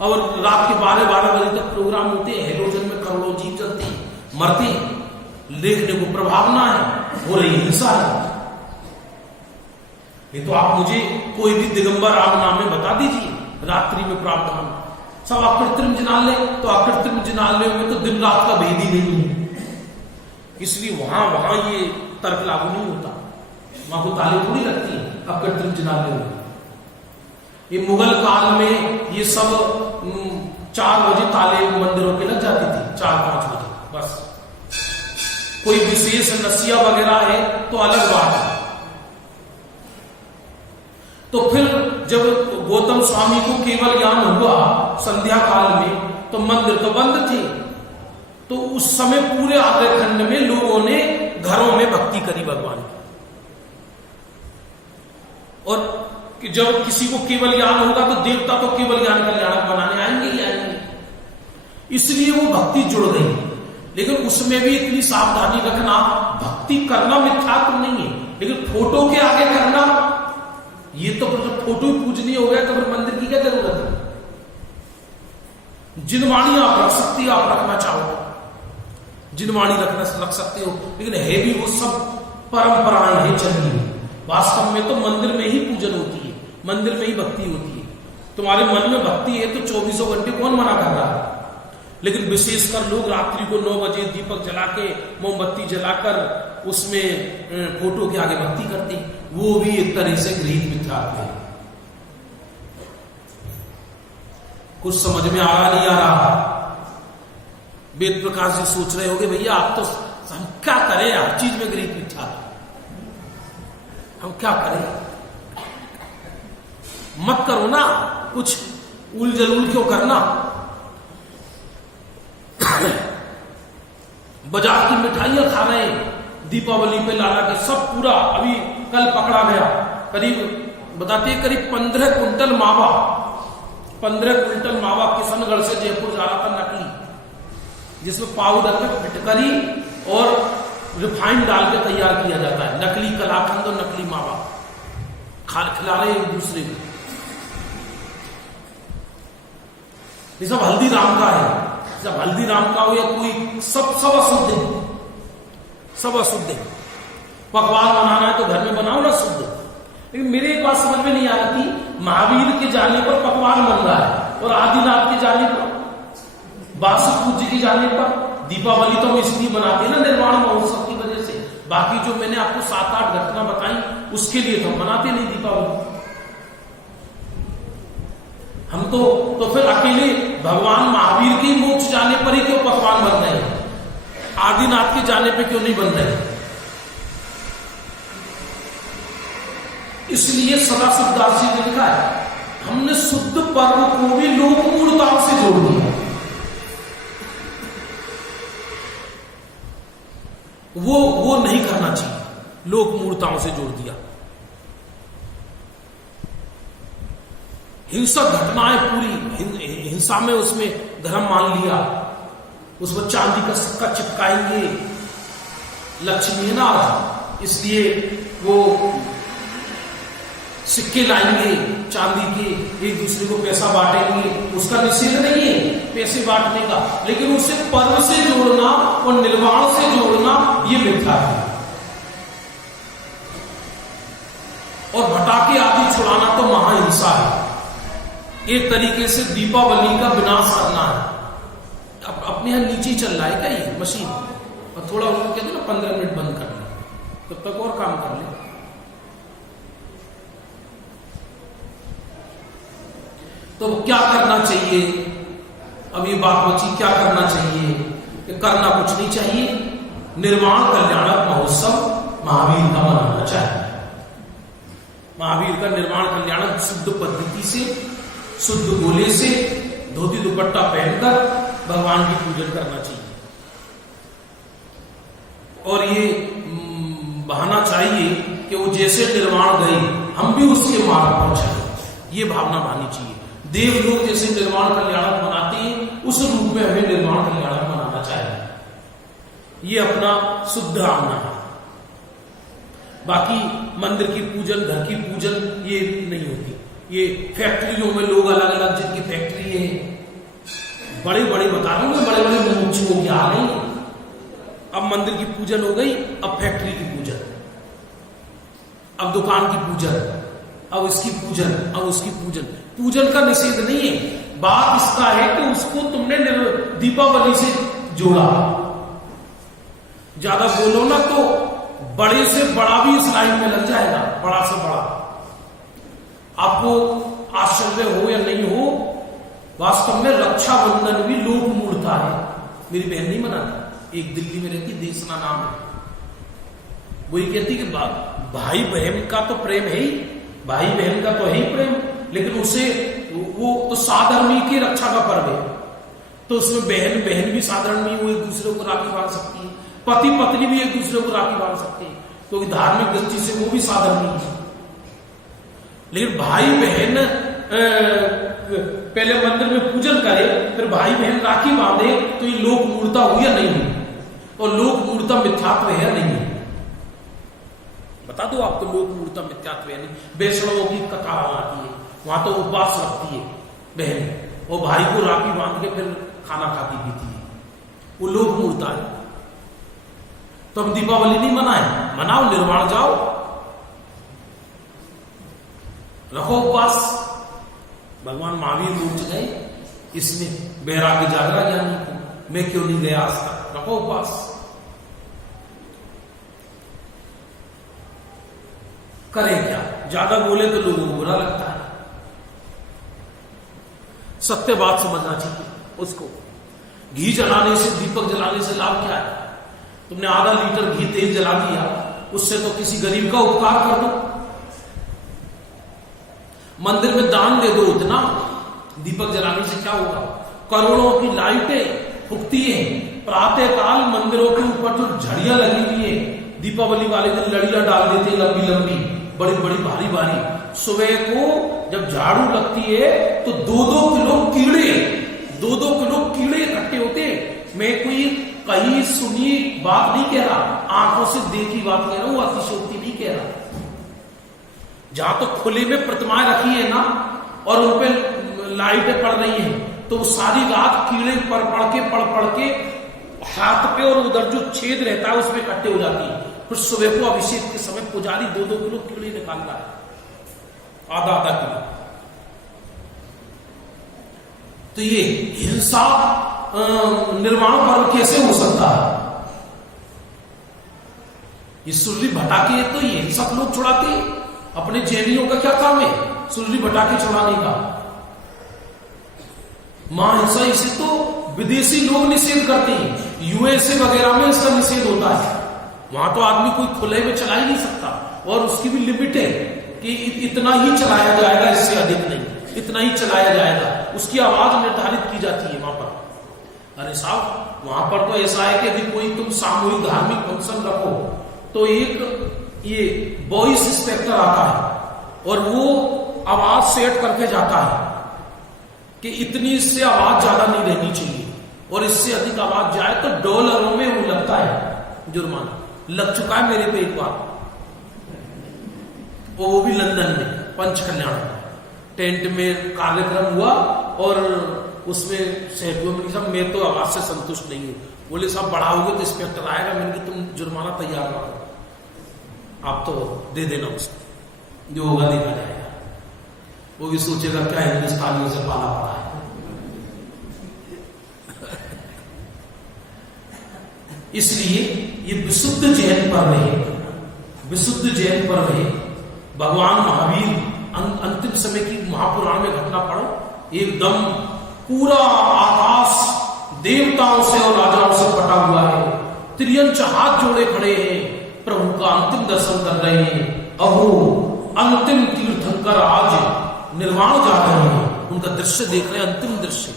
और रात के 12 बजे तक प्रोग्राम होते हैं, हेलोजन में करोड़ों जीव जलते हैं, मरते हैं, देखने को प्रभावना है, हो रही हिंसा है। नहीं तो आप मुझे कोई भी दिगंबर राम नाम में बता दीजिए, रात्रि में प्रावधान सब आप कृत्रिम जिनालय, तो आप कृत्रिम जिनालय में तो दिन रात का भेद ही नहीं है, इसलिए वहां ये तर्क लागू नहीं होता, वहां को ताले थोड़ी लगती है अब कृत्रिम जिनालय में। ये मुगल काल में ये सब 4 बजे ताले मंदिरों के लग जाती थी, 4-5 बजे बस। कोई विशेष नसिया वगैरह है तो अलग बात है। तो फिर जब गौतम स्वामी को केवल ज्ञान हुआ संध्या काल में, तो मंदिर तो बंद थे, तो उस समय पूरे आगरखंड में लोगों ने घरों में भक्ति करी भगवान की। और जब किसी को केवल ज्ञान होगा तो देवता तो केवल ज्ञान कल्याणक बनाने आएंगे ही आएंगे, इसलिए वो भक्ति जुड़ गई। लेकिन उसमें भी इतनी सावधानी रखना, भक्ति करना मिथ्यात्व नहीं है, लेकिन फोटो के आगे करना, ये तो फोटो ही पूजनीय हो गया, तो फिर मंदिर की क्या जरूरत है। जिनवाणी आप रख सकते हो, आप रखना चाहो जिनवाणी रख सकते हो, लेकिन है भी वो सब परंपराएं हैं चली हुई। वास्तव में तो मंदिर में ही पूजन होती है, मंदिर में ही भक्ति होती है। तुम्हारे मन में भक्ति है तो 24 घंटे कौन मना कर रहा है। लेकिन विशेषकर लोग रात्रि को 9 बजे दीपक जला के, मोमबत्ती जलाकर उसमें फोटो के आगे भक्ति करते हैं, वो भी एक तरह से गृहीत मिथ्यात्व है। कुछ समझ में आ रहा नहीं आ रहा। वेद प्रकाश जी सोच रहे होंगे भैया आप तो, हम क्या करें, हर चीज में गृहीत मिथ्यात्व, हम क्या करें। मत करो ना, कुछ उल जलूल क्यों करना। बाजार की मिठाइयां खा रहे हैं दीपावली पे लाला के, सब पूरा अभी कल पकड़ा गया, करीब बताते हैं करीब 15 क्विंटल मावा, 15 क्विंटल मावा किशनगढ़ से जयपुर जा रहा था नकली, जिसमें पाउडर में फिटकरी और रिफाइंड डाल के तैयार किया जाता है। नकली कलाकंद और नकली मावा खिला रहे एक दूसरे को। ये सब हल्दीराम का है, जब हल्दीराम का हो या कोई, सब अशुद्ध है, सब अशुद्ध है। पकवान बनाना है तो घर में बनाओ ना शुद्ध। लेकिन मेरे एक बात समझ में नहीं आ रही, महावीर के जाने पर पकवान बन रहा है और आदिनाथ के जाने पर, बासु पूज्य के जाने पर। दीपावली तो हम इसलिए बनाते हैं ना निर्वाण महोत्सव की वजह से, बाकी जो मैंने आपको 7-8 घटना बताई उसके लिए तो हम बनाते नहीं दीपावली। हम तो फिर अकेले भगवान महावीर के मोक्ष जाने पर ही क्यों पकवान बन रहे हैं, आदिनाथ के जाने पे क्यों नहीं बन रहे। इसलिए सदाशिवदास जी ने लिखा है, हमने शुद्ध पर्व को भी लोक मूर्ताओं से जोड़ दिया। वो नहीं करना चाहिए, लोक मूर्ताओं से जोड़ दिया। हिंसक घटनाएं पूरी हिंसा में उसमें धर्म मान लिया, उसमें चांदी का सिक्का चिपकाएंगे, लक्ष्मी है ना, इसलिए वो सिक्के लाएंगे चांदी के, एक दूसरे को पैसा बांटेंगे। उसका निषेध नहीं है पैसे बांटने का, लेकिन उसे पर्व से जोड़ना और निर्वाण से जोड़ना ये मिथ्या है। और भटाके आदि छुड़ाना तो महाहिंसा है, एक तरीके से दीपावली का विनाश करना है। अब अपने यहां नीचे चल रहा है क्या ये मशीन, और थोड़ा उनको कहते ना 15 मिनट बंद कर ले, तब तक और काम कर ले। तो क्या करना चाहिए, अब ये बात बची, क्या करना चाहिए कि करना कुछ नहीं चाहिए। निर्वाण कल्याणक महोत्सव महावीर का मनाना चाहिए। महावीर का निर्वाण कल्याणक शुद्ध पद्धति से, शुद्ध गोले से, धोती दुपट्टा पहनकर भगवान की पूजन करना चाहिए। और ये बहाना चाहिए कि वो जैसे निर्वाण गए हम भी उसके मार्ग पर चले, ये भावना भानी चाहिए। देव लोग जैसे निर्वाण कल्याणक मनाते हैं, उस रूप में हमें निर्वाण कल्याणक मनाना चाहिए। ये अपना शुद्ध आमना है। बाकी मंदिर की पूजन, घर की पूजन ये नहीं होती। ये फैक्ट्रियों में लोग अलग अलग जिनकी फैक्ट्री है, बड़े बड़े बता रहा हूँ, बड़े बड़े मुमुक्षु हो गया आ गई। अब मंदिर की पूजन हो गई, अब फैक्ट्री की पूजन, अब दुकान की पूजन, अब इसकी पूजन, अब उसकी पूजन। पूजन का निषेध नहीं है, बात इसका है कि उसको तुमने दीपावली से जोड़ा। ज्यादा बोलो ना तो बड़े से बड़ा भी इस लाइन में लग जाएगा, बड़ा से बड़ा। आपको आश्चर्य हो या नहीं हो, वास्तव में रक्षाबंधन भी लोक मूर्ता है। मेरी बहन नहीं मनाती, एक दिल्ली में रहती, देशना नाम है, वही कहती कि भाई बहन का तो प्रेम है ही, भाई बहन का तो है ही प्रेम, लेकिन उसे वो तो साधर्मी की रक्षा का पर्व है, तो उसमें बहन बहन भी साधर्मी, वो एक दूसरे को राखी बांध सकती है, पति पत्नी भी एक दूसरे को राखी बांध सकते हैं, क्योंकि धार्मिक दृष्टि से वो भी साधर्मी है। लेकिन भाई बहन पहले मंदिर में पूजन करे, फिर भाई बहन राखी बांधे, तो ये लोक मूर्ता हुई या नहीं हुई, और लोक मूर्ता मिथ्यात्व है या नहीं? बता दो आपको, लोक मूर्ता मिथ्यात्व है नहीं? वैष्णवों की कथा आती है, वहां तो उपवास रखती है बहन, और भाई को राखी बांध के फिर खाना खाती पीती है, वो लोक मूर्ता है। तो हम दीपावली नहीं मनाए, मनाओ, निर्वाण जाओ, रखो उपवास। भगवान महावीर रूठ गए इसमें बैराग्य जागरा ज्ञानी को, मैं क्यों नहीं गया आज तक, रखो उपवास। करें क्या, ज्यादा बोले तो लोगों को बुरा लगता है। सत्य बात समझना चाहिए उसको। घी जलाने से, दीपक जलाने से लाभ क्या है? तुमने आधा लीटर घी तेल जला दिया, उससे तो किसी गरीब का उपकार कर दो, मंदिर में दान दे दो, उतना। दीपक जलाने से क्या होगा? करोड़ों की लाइटें फुकती हैं, प्रातः काल मंदिरों के ऊपर जो झड़ियां लगी हुई है, दीपावली वाले दिन लड़ियां डाल देते हैं, लंबी लंबी, बड़ी बड़ी भारी भारी। सुबह को जब झाड़ू लगती है तो 2-2 किलो कीड़े, 2-2 किलो कीड़े इकट्ठे होते हैं। मैं कोई कहीं सुनी बात नहीं कह रहा, आंखों से देखी बात कह रहा हूं, अतिशयोक्ति नहीं कह रहा। जहां तो खुले में प्रतिमाएं रखी है ना, और उन पे लाइटें पड़ रही हैं, तो सारी रात कीड़े पड़ के हाथ पे और उधर जो छेद रहता है उसमें इकट्ठे हो जाती है। फिर सुबह को अभिषेक के समय पुजारी 2-2 किलो कीड़े निकालता है, आधा किलो। तो ये हिंसा निर्माण पर्व कैसे हो सकता है? ये सुल्ली भटाके तो ये सब लोग छुड़ाते हैं। अपने जैनियों का क्या काम है सुल्ली भटाके छुड़ाने का? महाहिंसा इसे तो विदेशी लोग निषेध करते हैं, यूएसए वगैरह में इसका निषेध होता है। वहां तो आदमी कोई खुले में चला ही नहीं सकता, और उसकी भी लिमिट है कि इतना ही चलाया जाएगा, इससे अधिक नहीं, इतना ही चलाया जाएगा। उसकी आवाज निर्धारित की जाती है वहां पर। अरे साहब, वहां पर तो ऐसा है कि यदि कोई तुम सामूहिक धार्मिक फंक्शन रखो तो एक ये वॉइस इंस्पेक्टर आता है और वो आवाज सेट करके जाता है कि इतनी इससे आवाज ज्यादा नहीं रहनी चाहिए, और इससे अधिक आवाज जाए तो डॉलरों में वो लगता है जुर्माना। लग चुका है मेरे पे एक बार, वो भी लंदन में पंचकल्याण टेंट में कार्यक्रम हुआ, और उसमें सैकड़ों में सब, मैं तो आवाज से संतुष्ट नहीं हूं। बोले साहब बढ़ाओगे तो इंस्पेक्टर आएगा। मैंने कहा तुम जुर्माना तैयार रखो, आप तो दे देना उसको, जो होगा देखा जाएगा। वो भी सोचेगा क्या हिंदुस्तानियों से पाला पड़ा है। इसलिए ये विशुद्ध जैन पर्व है, विशुद्ध जैन पर्व है। भगवान महावीर अंतिम समय की महापुराण में घटना पढ़ो, एकदम पूरा आकाश देवताओं से और राजाओं से पटा हुआ है। त्रियंच हाथ जोड़े खड़े हैं, प्रभु का अंतिम दर्शन कर रहे हैं। अहो अंतिम तीर्थंकर आज निर्वाण जा रहे हैं, उनका दृश्य देख रहे हैं, अंतिम दृश्य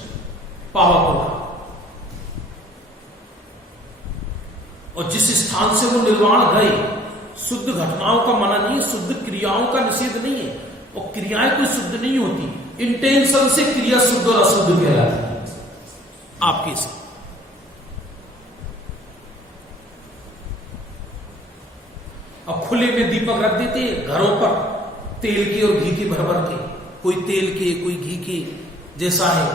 पावक होगा। और जिस स्थान से वो निर्वाण गए, शुद्ध घटनाओं का मना नहीं है, शुद्ध क्रियाओं का निषेध नहीं है, और क्रियाएं कोई शुद्ध नहीं होती। इंटेंशन से क्रिया शुद्ध और अशुद्ध कहलाती है आपके से। अब खुले में दीपक रख देते हैं घरों पर, तेल की और घी की भर भर के, कोई तेल के कोई घी के जैसा है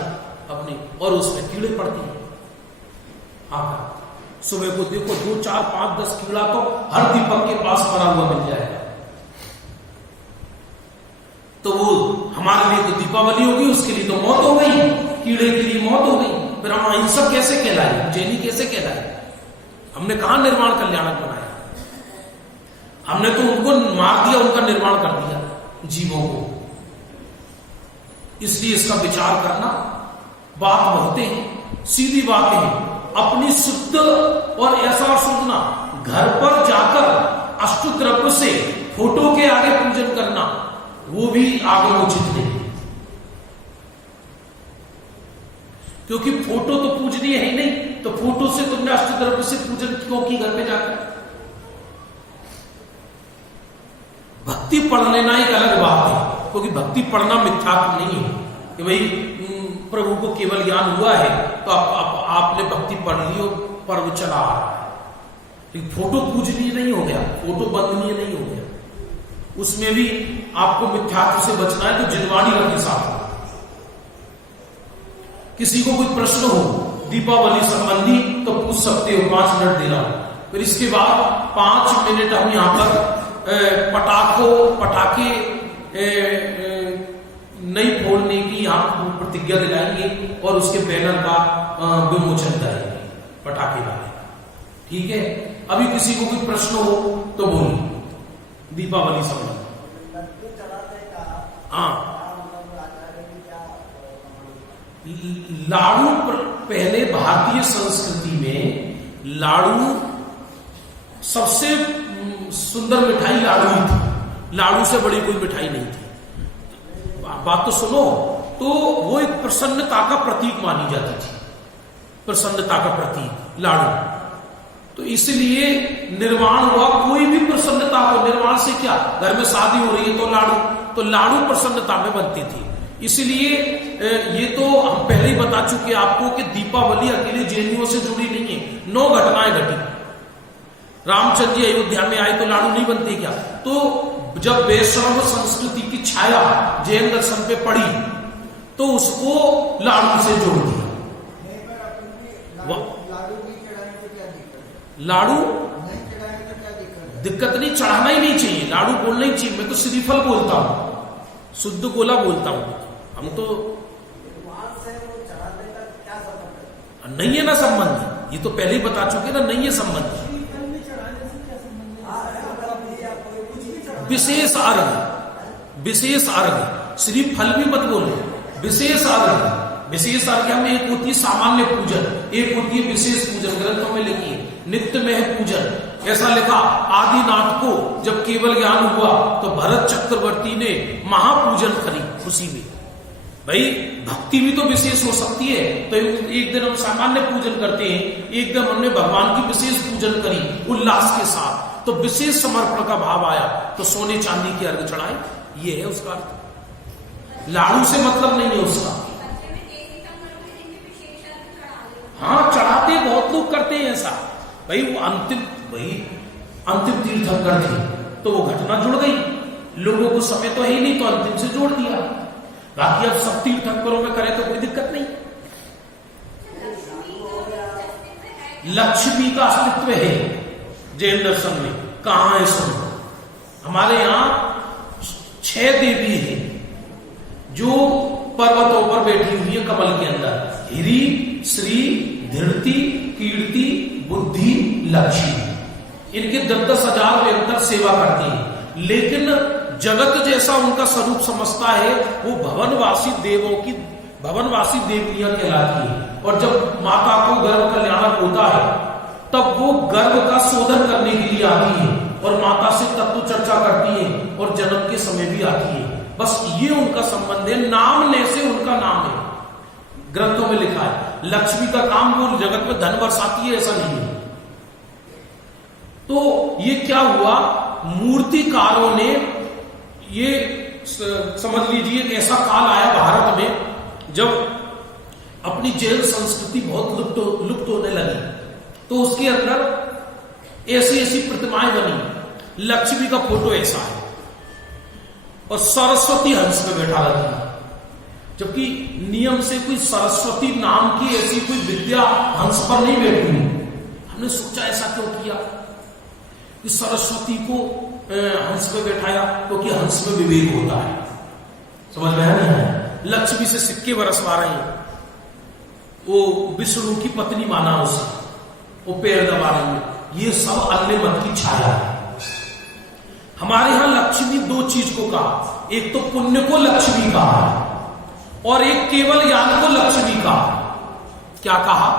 अपने, और उसमें कीड़े पड़ते हैं। हाँ, सुबह को देखो 2, 4, 5, 10 कीड़ा तो हर दीपक के पास पड़ा हुआ मिल जाएगा। तो वो हमारे लिए तो दीपावली होगी, उसके लिए तो मौत हो गई, कीड़े के लिए मौत हो गई। फिर हम अहिंसक कैसे कहलाए, जैनी कैसे कहलाए? हमने कहां निर्माण कल्याणक बनाया? हमने तो उनको मार दिया, उनका निर्माण कर दिया जीवों को। इसलिए इसका विचार करना, बात बहुत है, सीधी बात है, अपनी शुद्ध और ऐसा सोचना, घर पर जाकर अष्टद्रव्य से फोटो के आगे पूजन करना, वो भी आगे उचित नहीं, क्योंकि फोटो तो पूजनीय है ही नहीं, तो फोटो से तुमने अष्टद्रव्य से पूजन क्यों की घर पे जाकर? भक्ति पढ़ लेना एक अलग बात है, क्योंकि भक्ति पढ़ना मिथ्यात्व नहीं है कि भाई प्रभु को केवल ज्ञान हुआ है तो आपने भक्ति पढ़ ली और पर्व चला आ रहा है। फोटो पूजनीय नहीं हो गया, फोटो बंदनीय नहीं हो गया, उसमें भी आपको मिथ्यात्व से बचना है। तो जिनवाणी रखने साथ किसी को कोई प्रश्न हो दीपावली संबंधी तो पूछ सकते हो, 5 मिनट देना। फिर इसके बाद 5 मिनट हम यहां पर पटाखे नहीं फोड़ने की यहां प्रतिज्ञा दिलाएंगे और उसके बैनर का विमोचन करेंगे पटाखे वाले। ठीक है, अभी किसी को कोई प्रश्न हो तो बोलिए दीपावली संबंधी। हाँ, लाड़ू पहले भारतीय संस्कृति में लाड़ू सबसे सुंदर मिठाई लाड़ू ही थी, लाड़ू से बड़ी कोई मिठाई नहीं थी। बात तो सुनो, तो वो एक प्रसन्नता का प्रतीक मानी जाती थी, प्रसन्नता का प्रतीक लाड़ू। तो इसलिए निर्माण हुआ, कोई भी प्रसन्नता को, निर्माण से क्या, घर में शादी हो रही है तो लाड़ू प्रसन्नता में बनते थे। इसलिए ये तो हम पहले ही बता चुके आपको कि दीपावली अकेले जैनियों से जुड़ी नहीं है, 9 घटनाएं घटी। रामचंद्र जी अयोध्या में आए तो लाड़ू नहीं बनते क्या? तो जब वैष्णव संस्कृति की छाया जैन दर्शन पे पड़ी तो उसको लाड़ू से जोड़ दिया। लाड़ू दिक्कत नहीं, चढ़ाना ही नहीं चाहिए, लाड़ू बोलना ही चाहिए। मैं तो श्रीफल बोलता हूं, शुद्ध गोला बोलता हूं। हम तो नहीं है ना संबंध, ये तो पहले ही बता चुके ना, नहीं है संबंध। विशेष अर्घ, विशेष अर्घ, श्रीफल भी मत बोलो, विशेष अर्घ। विशेष अर्घ में एक होती है सामान्य पूजन, एक होती है विशेष पूजन। ग्रंथों में लिखी है नित्य में है पूजन, ऐसा लिखा। आदिनाथ को जब केवल ज्ञान हुआ तो भरत चक्रवर्ती ने महापूजन करी खुशी में। भाई भक्ति भी तो विशेष हो सकती है, तो एक दिन हम सामान्य पूजन करते हैं, एक दिन हमने भगवान की विशेष पूजन करी उल्लास के साथ, तो विशेष समर्पण का भाव आया, तो सोने चांदी की अर्घ चढ़ाए, ये है उसका अर्थ। लाड़ू से मतलब नहीं है उसका। हाँ, चढ़ाते बहुत लोग करते हैं ऐसा। भाई वो अंतिम तीर्थंकर थे तो वो घटना जुड़ गई, लोगों को समय तो है ही नहीं तो अंतिम से जोड़ दिया। बाकी अब सब तीर्थंकरों में करें तो कोई दिक्कत नहीं। लक्ष्मी का अस्तित्व है जैन दर्शन में, कहां है सुनो। हमारे यहां 6 देवी है जो पर्वतों पर बैठी हुई है कमल के अंदर, हिरी, श्री, धृति, कीर्ति, बुद्धि, लक्ष्मी। इनके 10,000 निरंतर सेवा करती है, लेकिन जगत जैसा उनका स्वरूप समझता है वो भवनवासी देवनियां कहलाती है। और जब माता को गर्भ कल्याणक होता है तब वो गर्भ का शोधन करने के लिए आती है और माता से तत्व चर्चा करती है और जन्म के समय भी आती है। बस ये उनका संबंध है, नाम ले से उनका नाम है, ग्रंथों में लिखा है। लक्ष्मी का काम वो जगत में धन बरसाती है, ऐसा नहीं है। तो ये क्या हुआ, मूर्तिकारों ने ये समझ लीजिए कि ऐसा काल आया भारत में जब अपनी जैन संस्कृति बहुत लुप्त होने लगी, तो उसके अंदर ऐसी ऐसी प्रतिमाएं बनी। लक्ष्मी का फोटो ऐसा है, और सरस्वती हंस पे बैठा रहती है, जबकि नियम से कोई सरस्वती नाम की ऐसी कोई विद्या हंस पर नहीं बैठी। हमने सोचा ऐसा क्यों किया कि सरस्वती को हंस पे बैठाया, क्योंकि हंस में विवेक होता है। समझ में है? लक्ष्मी से सिक्के बरसवा रहे हैं, वो विष्णु की पत्नी माना उसे, वो पैर दबा रही है, ये सब अन्य मत की छाया है। हमारे यहां लक्ष्मी दो चीज को कहा, एक तो पुण्य को लक्ष्मी कहा और एक केवल ज्ञान को लक्ष्मी कहा। क्या कहा?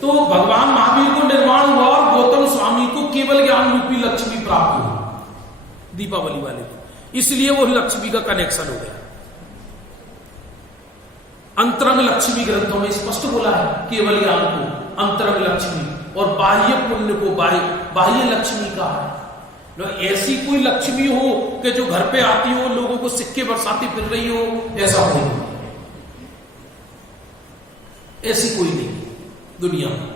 तो भगवान महावीर को निर्वाण हुआ और गौतम स्वामी को केवल ज्ञान रूपी लक्ष्मी प्राप्त हुई दीपावली वाले दिन, इसलिए वो लक्ष्मी का कनेक्शन हो गया। अंतरंग लक्ष्मी ग्रंथों में स्पष्ट बोला है, केवल ज्ञान को अंतरंग लक्ष्मी और बाह्य पुण्य को बाह्य लक्ष्मी का है। ऐसी कोई लक्ष्मी हो कि जो घर पे आती हो, लोगों को सिक्के बरसाती फिर रही हो, ऐसा कोई नहीं, ऐसी कोई नहीं दुनिया में।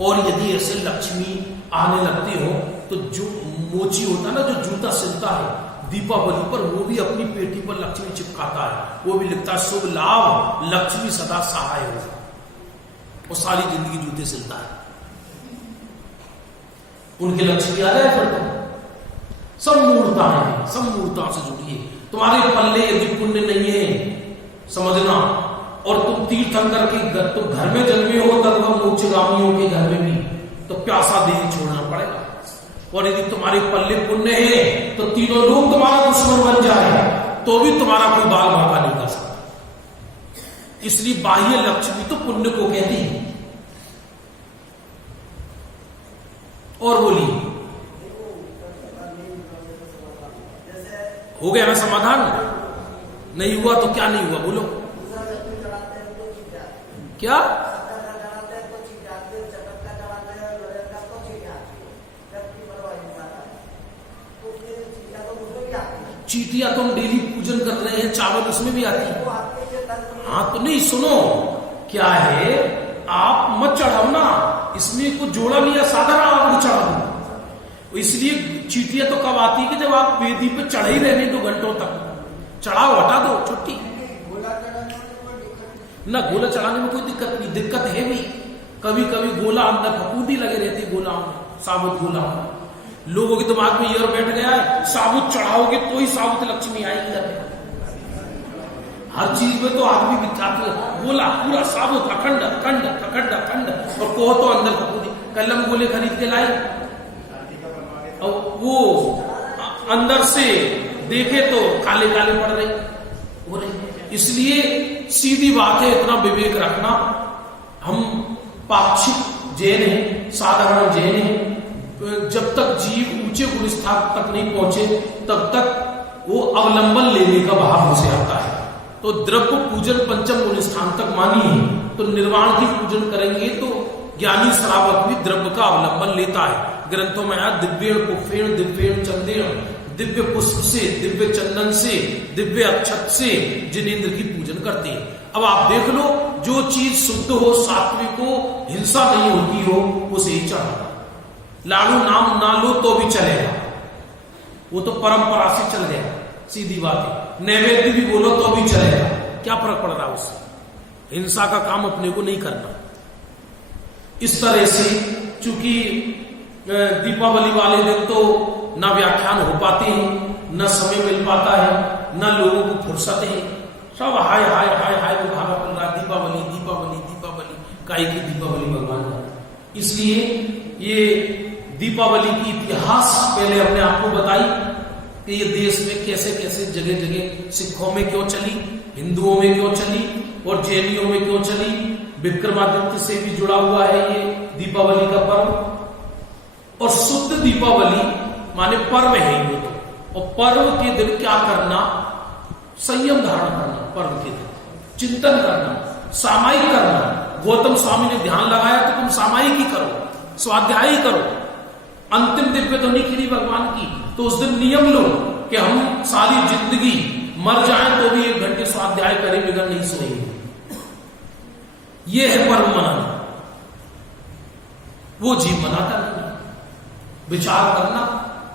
और यदि ऐसे लक्ष्मी आने लगती हो तो जो मोची होता है ना, जो जूता सिलता है दीपावली पर, वो भी अपनी पेटी पर लक्ष्मी चिपकाता है, वो भी लिखता है शुभ लाभ लक्ष्मी सदा सहाय हो, वो सारी जिंदगी जूते सिलता है। उनके लक्ष्मी आ जाए फिर तो सब मूर्ता है, सब मूर्ता से जुड़िए। तुम्हारे पल्ले यदि पुण्य नहीं है समझना, और तुम तीर्थंकर के तुम घर में जन्मे हो, तब मोक्षगामियों के घर में भी तो प्यासा देह छोड़ना पड़ेगा। और यदि तुम्हारे पल्ले पुण्य है तो तीनों लोग तुम्हारा दुश्मन बन जाए तो भी तुम्हारा कोई बाल बांका नहीं कर सकता। इसलिए बाह्य लक्ष्मी तो पुण्य को कहती है। और बोलिए, हो गया ना समाधान? नहीं हुआ तो क्या नहीं हुआ बोलो? क्या? चीटियां तुम डेली पूजन कर रहे हैं, चावल उसमें भी आती है। हाँ तो नहीं, सुनो क्या है, आप मत चढ़ाओ ना, इसमें कुछ जोड़ा लिया साधारण आप चढ़ा दो। इसलिए चीटियां तो कब आती है कि जब आप वेदी पे चढ़े ही रहने 2 घंटों तक, चढ़ाओ हटा दो छुट्टी ना। गोला चढ़ाने में कोई दिक्कत नहीं, दिक्कत है भी कभी कभी गोला अंदर फफूंदी लगे रहती है, गोला साबुत गोला लोगों के दिमाग में ये बैठ गया है, साबुत चढ़ाओगे तो ही साबुत लक्ष्मी आएगी। हर चीज में तो आदमी विख्यात गोला पूरा साबुत अखंड अखंड अखंड अखंड, और कहो तो अंदर फफूंदी। कलम गोले खरीद के लाए और वो अंदर से देखे तो काले काले पड़ रहे हो रहे। इसलिए सीधी बात है, इतना विवेक रखना। हम पाक्षिक जैन हैं, साधारण जैन हैं, जब तक जीव ऊंचे गुण स्थान तक नहीं पहुंचे तब तक वो अवलंबन लेने का भाव उसे आता है। तो द्रव्य पूजन पंचम गुण स्थान तक मानी है, तो निर्वाण की पूजन करेंगे तो ज्ञानी श्रावक भी द्रव्य का अवलंबन लेता है। ग्रंथों में आया दिव्येण पुष्पेण दिव्येण चंदेण, दिव्य पुष्प से, दिव्य चंदन से, दिव्य अक्षत से जिनेंद्र की पूजन करते हैं। अब आप देख लो, जो चीज शुद्ध हो, सात्विक हो, हिंसा नहीं होती हो, उसे ही चढ़ाना। लाडू नाम ना लो तो भी चलेगा, वो तो परंपरा से चल गया, सीधी बात है। नैवेद्य भी बोलो तो भी चलेगा, क्या फर्क पड़ रहा है उससे? हिंसा का काम अपने को नहीं करना। इस तरह से चूंकि दीपावली वाले दिन तो ना व्याख्यान हो पाते हैं, न समय मिल पाता है, न लोगों को फुर्सत है, सब हाय हाय हाय हाय बुखारा पड़ रहा, दीपावली दीपावली दीपावली, काहे की दीपावली भगवान। इसलिए ये दीपावली की इतिहास पहले हमने आपको बताई कि ये देश में कैसे कैसे जगह जगह, सिखों में क्यों चली, हिंदुओं में क्यों चली और जैनियों में क्यों चली। विक्रमादित्य से भी जुड़ा हुआ है ये दीपावली का पर्व। और शुद्ध दीपावली माने पर्व है ये तो, और पर्व के दिन क्या करना? संयम धारण करना, पर्व के दिन चिंतन करना, सामायिक करना। गौतम स्वामी ने ध्यान लगाया तो तुम सामायिक ही करो, स्वाध्याय ही करो। अंतिम दिव्य ध्वनि खिली भगवान की, तो उस दिन नियम लो कि हम सारी जिंदगी मर जाएं तो भी 1 घंटे स्वाध्याय करें, बिगड़ नहीं सोएंगे। ये है पर्व मनाना। वो जीव मनाता नहीं। विचार करना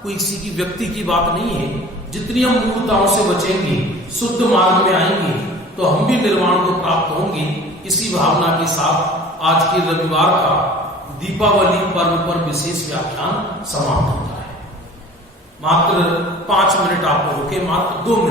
कोई किसी की व्यक्ति की बात नहीं है, जितनी हम मूर्ताओं से बचेंगे, शुद्ध मार्ग में आएंगे, तो हम भी निर्वाण को प्राप्त होंगे। इसी भावना के साथ आज के रविवार का दीपावली पर्व पर विशेष व्याख्यान समाप्त होता है। मात्र 5 मिनट आप लोगों के, मात्र 2 मिनट